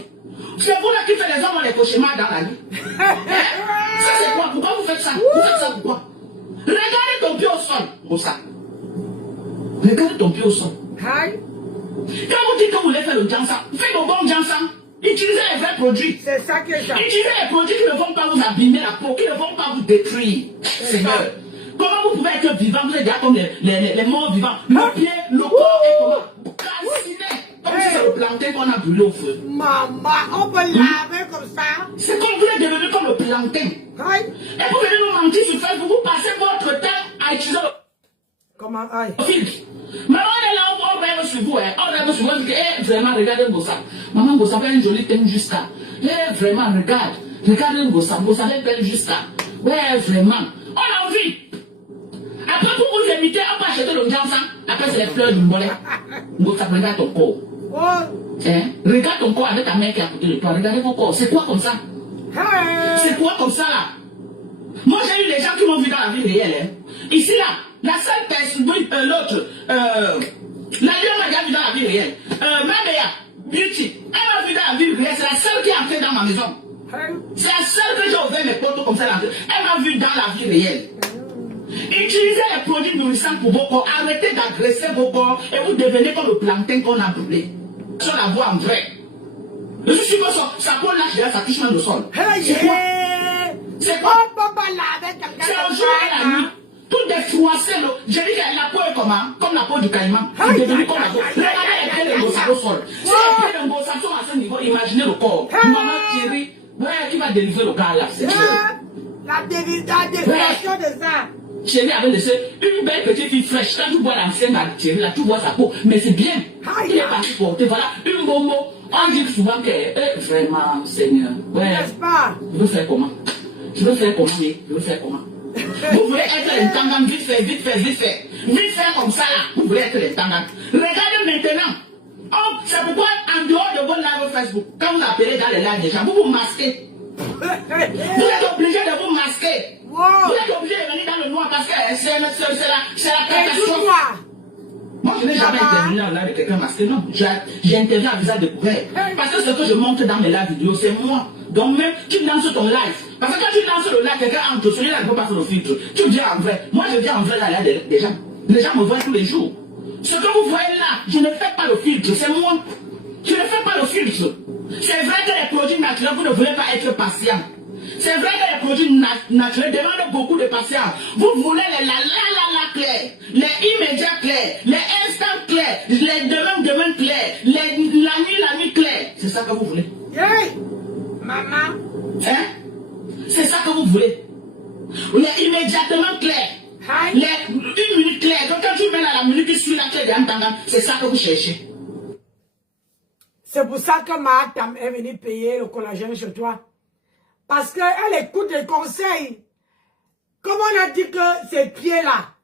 C'est vous là qui faites les hommes les cauchemars dans la nuit. Ça c'est quoi? Pourquoi vous faites ça? Vous faites ça pourquoi? Regardez ton pied au sol, Rosa. Regardez ton pied au sol. Aïe. Quand vous dites que vous voulez faire le jansan, faites le bon jansan. Utilisez les vrais produits. C'est ça que j'ai. Utilisez les produits qui ne vont pas vous abîmer la peau, qui ne vont pas vous détruire. Seigneur. Comment vous pouvez être vivant, vous êtes déjà comme les morts vivants. Le pied, le corps est comment calciné. Comme si c'est le plantain qu'on a brûlé au feu. Maman, on peut laver comme ça. C'est comme vous êtes devenu comme le plantain. Aïe. Et vous venez nous mentir sur Facebook, vous passez votre temps à utiliser le Comment aïe? filtre. Maman est là, on rêve sur vous, on rêve sur vous, on dit, vraiment, regardez Ngossa. Maman Ngossa fait une jolie teinte jusqu'à. Vraiment, regardez Ngossa, Ngossa fait belle jusqu'à. Ouais, vraiment. On a envie. Après, pour vous imiter, on va acheter le jansan. Après, c'est les fleurs du mollet. Ngossa, regarde ton corps. Oh. Hein? Regarde ton corps avec ta main qui est à côté de toi. Regardez ton corps. C'est quoi comme ça? Hey. C'est quoi comme ça là? Moi, j'ai eu les gens qui m'ont vu dans la vie réelle. Hein. Ici, là, la seule personne, l'autre, la lionne m'a vu dans la vie réelle. Mabéa, Beauty, elle m'a vu dans la vie réelle. C'est la seule qui est entrée dans ma maison. C'est la seule que j'ai ouvert mes portes comme ça. Elle m'a vu dans la vie réelle. Utilisez les produits nourrissants pour vos corps. Arrêtez d'agresser vos corps et vous devenez comme le plantain qu'on a brûlé. Sur la voie en vrai. Je suis sûr que sa peau lâche, ça touche même le sol. C'est quoi? C'est quoi? C'est un jour et la nuit. Tout défroissé. J'ai dit que la peau est comment? Comme la peau du caïman. C'est devenu comme la peau. Regardez les pieds de Ngossa au sol. Si les pieds de Ngossa sont à ce niveau, imaginez le corps. Maman Thierry, ouais, qui va délivrer le gars là. C'est la définition de ça. Thierry avait laissé une belle petite fille fraîche. Quand tu vois l'ancienne à Thierry là, tu vois sa peau. Mais c'est bien. Il est parti porter. Voilà, une bombe. On dit souvent que, vraiment, Seigneur. Ouais. N'est-ce pas? Je veux faire comment? Je veux faire comment, oui? Je veux faire comment? Vous voulez être l'intendant, vite fait, vite fait, vite fait. Vite fait comme ça là. Vous voulez être l'intendant. Regardez maintenant. Oh, c'est pourquoi, en dehors de votre live Facebook, quand vous appelez dans les lives des gens, vous vous masquez. Vous êtes obligé de vous masquer. Vous êtes obligé de venir dans le noir parce que c'est la catastrophe. Moi, je n'ai jamais intervenu en live de quelqu'un masqué, non. J'ai intervenu à visage découvert. Parce que ce que je montre dans mes lives vidéo, c'est moi. Donc même, tu lances ton live. Parce que quand tu lances le live, quelqu'un entre, celui-là ne peut pas faire le filtre. Tu viens en vrai. Moi, je viens en vrai là, des gens. Les gens me voient tous les jours. Ce que vous voyez là, je ne fais pas le filtre, c'est moi. Je ne fais pas le filtre. C'est vrai que les produits naturels, vous ne voulez pas être patient. C'est vrai que les produits naturels demandent beaucoup de patience. Vous voulez les la clairs, les immédiats clairs, les instants clairs, les demain clairs, la nuit claire. C'est ça que vous voulez. Hey, maman. Hein? C'est ça que vous voulez. Les immédiatement clairs. Les 1 minute claire. Donc quand tu mets la minute qui suit la clé c'est ça que vous cherchez. C'est pour ça que ma dame est venue payer le collagène chez toi. Parce qu'elle écoute les conseils. Comme on a dit que ces pieds-là,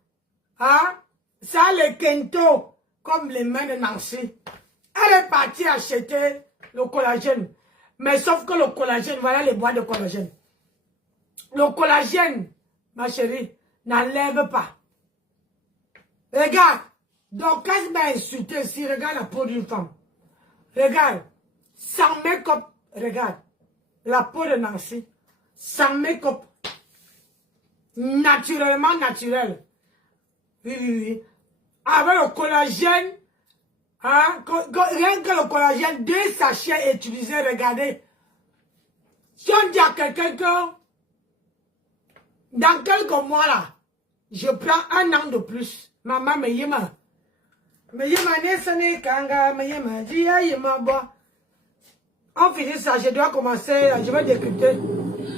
hein, ça les kento, comme les mains de Nancy. Elle est partie acheter le collagène. Mais sauf que le collagène, voilà les boîtes de collagène. Le collagène, ma chérie, n'enlève pas. Regarde, donc quand je m'a insulté ici, regarde la peau d'une femme. Regarde, sans make-up, regarde. La peau de Nancy, sans make-up, naturellement naturel. Oui. Avec le collagène, hein, rien que le collagène, 2 sachets utilisés, regardez. Si on dit à quelqu'un que, dans quelques mois là, je prends 1 an de plus, maman me yima. Me yima nesane kanga, me yima dia yima bois. On finit ça, je dois commencer, je vais décrypter.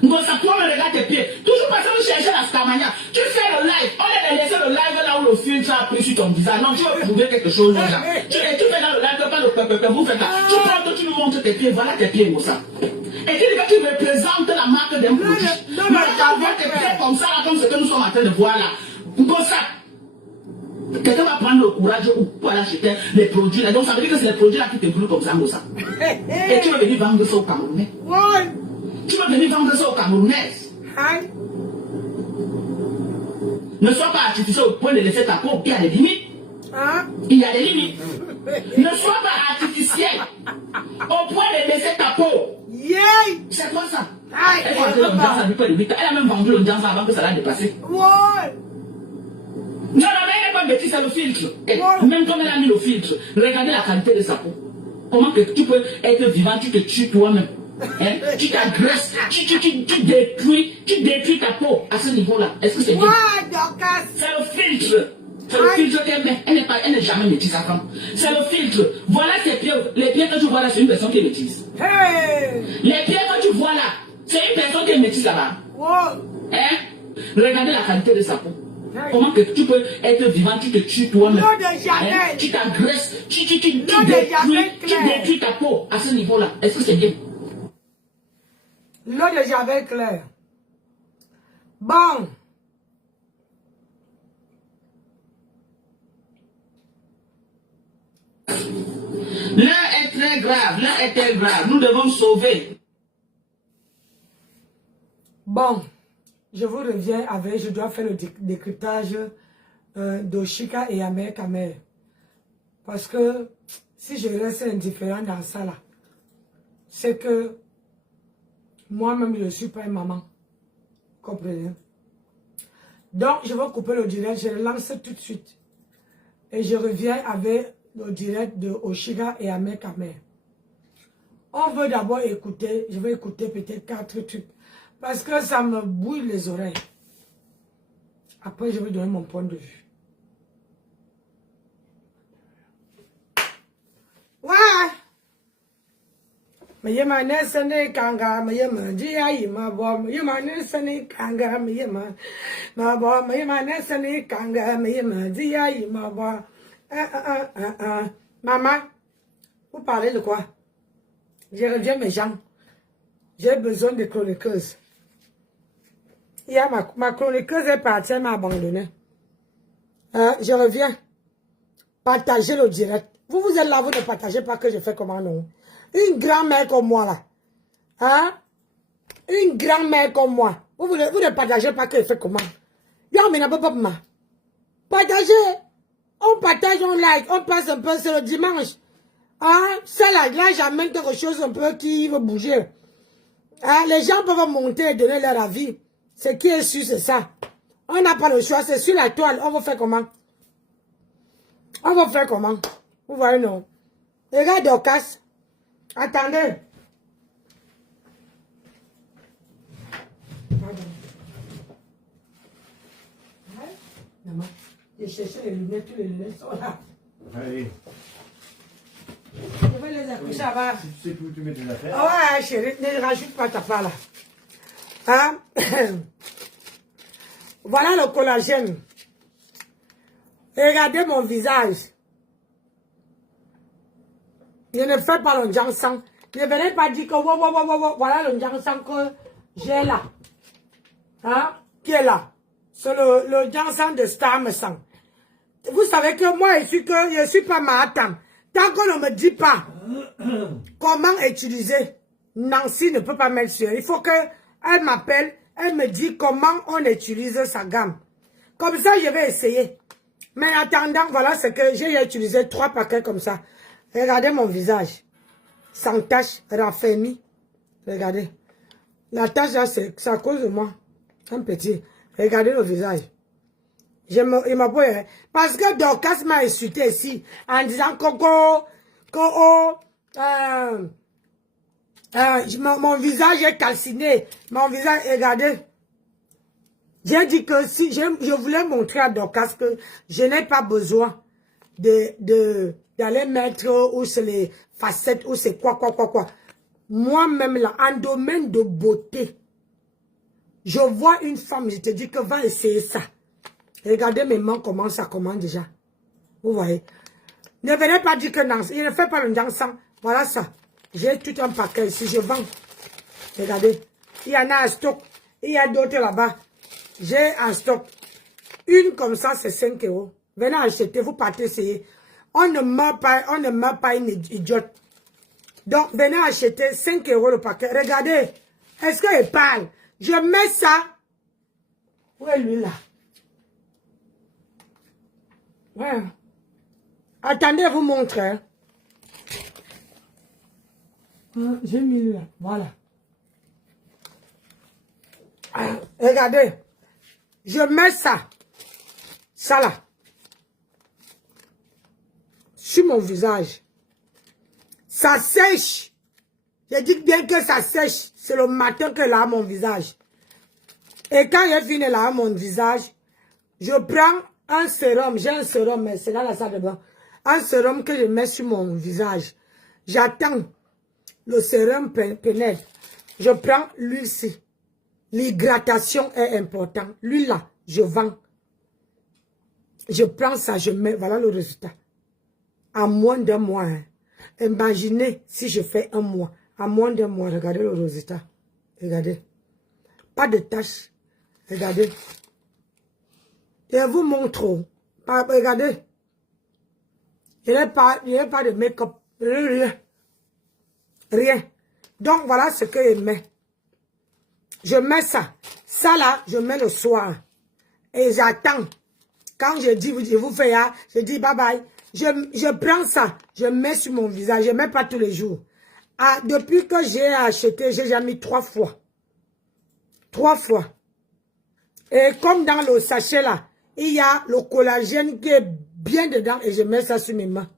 Ngossa, toi, regarde tes pieds. Toujours parce que vous cherchez la scamania. Tu fais le live. On est laissé le live là où le filtre a pris sur ton visage. Non, tu veux prouver quelque chose là. Tu fais dans le live, pas le peuple, vous faites là. Tu prends, tu nous montres tes pieds. Voilà tes pieds, Ngossa. Et tu dis que tu représentes la marque d'un produit. Non, tu vois tes pieds comme ça, là, comme ce que nous sommes en train de voir là. Ngossa. Quelqu'un va prendre le courage pour aller acheter les produits là. Donc ça veut dire que c'est les produits là qui te brûlent comme ça, Ngossa. Et tu veux venir vendre ça au Camerounais. Tu veux venir vendre ça au Camerounais. Ne sois pas artificiel au point de laisser ta peau. Il y a des limites. Il y a des limites. Ne sois pas artificiel au point de laisser ta peau. C'est quoi ça? Elle a même vendu le Jansa avant que ça l'a dépassé. Non, mais elle n'est pas bêtise, c'est le filtre. Même comme elle a mis le filtre, regardez la qualité de sa peau. Comment que tu peux être vivant, tu te tues toi-même. Hein? Tu t'agresses, tu détruis ta peau à ce niveau-là. Est-ce que c'est bien? C'est le filtre. C'est le filtre qu'elle met. Elle n'est jamais métisse, sa femme. C'est le filtre. Voilà tes pieds. Les pieds que tu vois là, c'est une personne qui est métisse. Les pieds que tu vois là, c'est une personne qui est métisse là-bas. Hein? Regardez la qualité de sa peau. Comment que tu peux être vivant, tu te tues toi-même. Hein? Tu t'agresses, tu détruis ta peau à ce niveau-là. Est-ce que c'est bien? L'eau de Javel clair. Bon. L'un est très grave, l'un est très grave. Nous devons sauver. Bon. Je vous reviens avec, je dois faire le décryptage d'Oshika et Amer Kamer. Parce que si je reste indifférent dans ça là, c'est que moi-même je ne suis pas une maman. Comprenez? Donc je vais couper le direct, je le lance tout de suite. Et je reviens avec le direct de Oshika et Amer Kamer. On veut d'abord écouter, je vais écouter peut-être 4 trucs. Parce que ça me bouille les oreilles. Après, je vais donner mon point de vue. Ouais. Mais y'a ma nesane kanga, mais y'a ma dia y'a bon, y'a ma nesane kanga, mais y'a ma bon, mais y'a ma nesane kanga, mais y'a ma dia y'a bon. Maman, vous parlez de quoi? Je reviens mes gens. J'ai besoin de chroniqueuses. Il y a ma chroniqueuse est partie, elle m'a abandonné. Je reviens. Partagez le direct. Vous êtes là, vous ne partagez pas que je fais comment non. Une grand-mère comme moi là. Hein? Une grand-mère comme moi. Vous ne partagez pas que je fais comment. Yo, mais n'a pas ma. Partagez. On partage, on like, on passe un peu sur le dimanche. Hein? Ça là, j'amène quelque chose un peu qui va bouger. Hein? Les gens peuvent monter et donner leur avis. Ce qui est sûr, c'est ça. On n'a pas le choix, c'est sur la toile. On va faire comment? On va faire comment? Vous voyez, non? Regarde Dorcas. Attendez. Pardon. Maman, j'ai cherché les lunettes, tous les lunettes sont là. Allez. Je vais les accoucher avant. Si tu sais plus où tu mets tes affaires. Ouais, chérie, ne rajoute pas ta part là. Hein? Voilà le collagène. Regardez mon visage. Je ne fais pas le Jansan. Ne venez pas dire que voilà le Jansan que j'ai là. Hein? Qui est là? C'est le Jansan de Starmesan. Vous savez que moi, je suis pas Mahatam. Tant qu'on ne me dit pas comment utiliser, Nancy ne peut pas mettre sur. Il faut qu'elle m'appelle, elle me dit comment on utilise sa gamme. Comme ça, je vais essayer. Mais en attendant, voilà ce que j'ai utilisé 3 paquets comme ça. Regardez mon visage. Sans tache, raffermi. Regardez. La tache là, c'est à cause de moi. Un petit. Regardez le visage. Il m'a pas... Parce que Dorcas m'a insulté ici en disant mon visage est calciné. Mon visage, regardez. J'ai dit que si je voulais montrer à Dorcas que je n'ai pas besoin d'aller mettre où c'est les facettes, où c'est quoi. Moi-même là, en domaine de beauté, je vois une femme, je te dis que va essayer ça. Regardez mes mains comment ça commence déjà. Vous voyez. Ne venez pas dire que non, il ne fait pas le dansant. Voilà ça. J'ai tout un paquet ici, je vends. Regardez. Il y en a un stock. Il y a d'autres là-bas. J'ai un stock. Une comme ça, c'est 5 €. Venez acheter, vous partez essayer. On ne meurt pas une idiote. Donc, venez acheter 5 € le paquet. Regardez. Est-ce qu'il parle? Je mets ça. Où est lui là? Ouais. Attendez, vous montrer. J'ai mis là. Voilà. Regardez. Je mets ça. Ça là. sur mon visage. Ça sèche. Je dis bien que ça sèche. C'est le matin que là mon visage. Et quand j'ai fini là mon visage, je prends un sérum. J'ai un sérum, mais c'est dans la salle de bain. Un sérum que je mets sur mon visage. J'attends. Le sérum pénètre. Je prends l'huile-ci. L'hydratation est importante. L'huile là, je vends. Je prends ça, je mets. Voilà le résultat. En moins d'un mois. Hein. Imaginez si je fais un mois. En moins d'un mois, regardez le résultat. Regardez. Pas de taches. Regardez. Je vous montre. Regardez. Il n'y a pas de make-up. Rien. Donc, voilà ce que je mets. Je mets ça. Ça là, je mets le soir. Et j'attends. Quand je dis, je vous fais là, je dis bye bye. Je prends ça. Je mets sur mon visage. Je ne mets pas tous les jours. Ah, depuis que j'ai acheté, j'ai déjà mis 3 fois. 3 fois. Et comme dans le sachet là, il y a le collagène qui est bien dedans et je mets ça sur mes mains.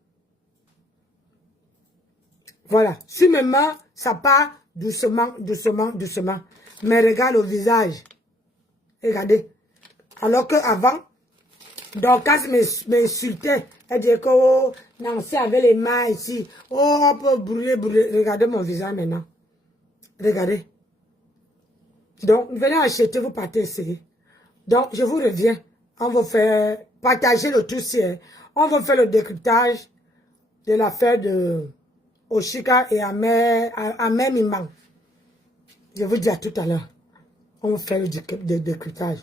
Voilà. Sur mes mains, ça part doucement, doucement, doucement. Mais regarde le visage. Regardez. Alors qu'avant, Dorcas m'insultait. Elle disait que, oh, Nancy avait les mains ici. Oh, on peut brûler, brûler. Regardez mon visage maintenant. Regardez. Donc, venez acheter, vous partez essayer. Donc, je vous reviens. On va faire, partager le tout ci. On va faire le décryptage de l'affaire de Oshika et Amé Miman. Je vous dis à tout à l'heure. On va faire le décryptage.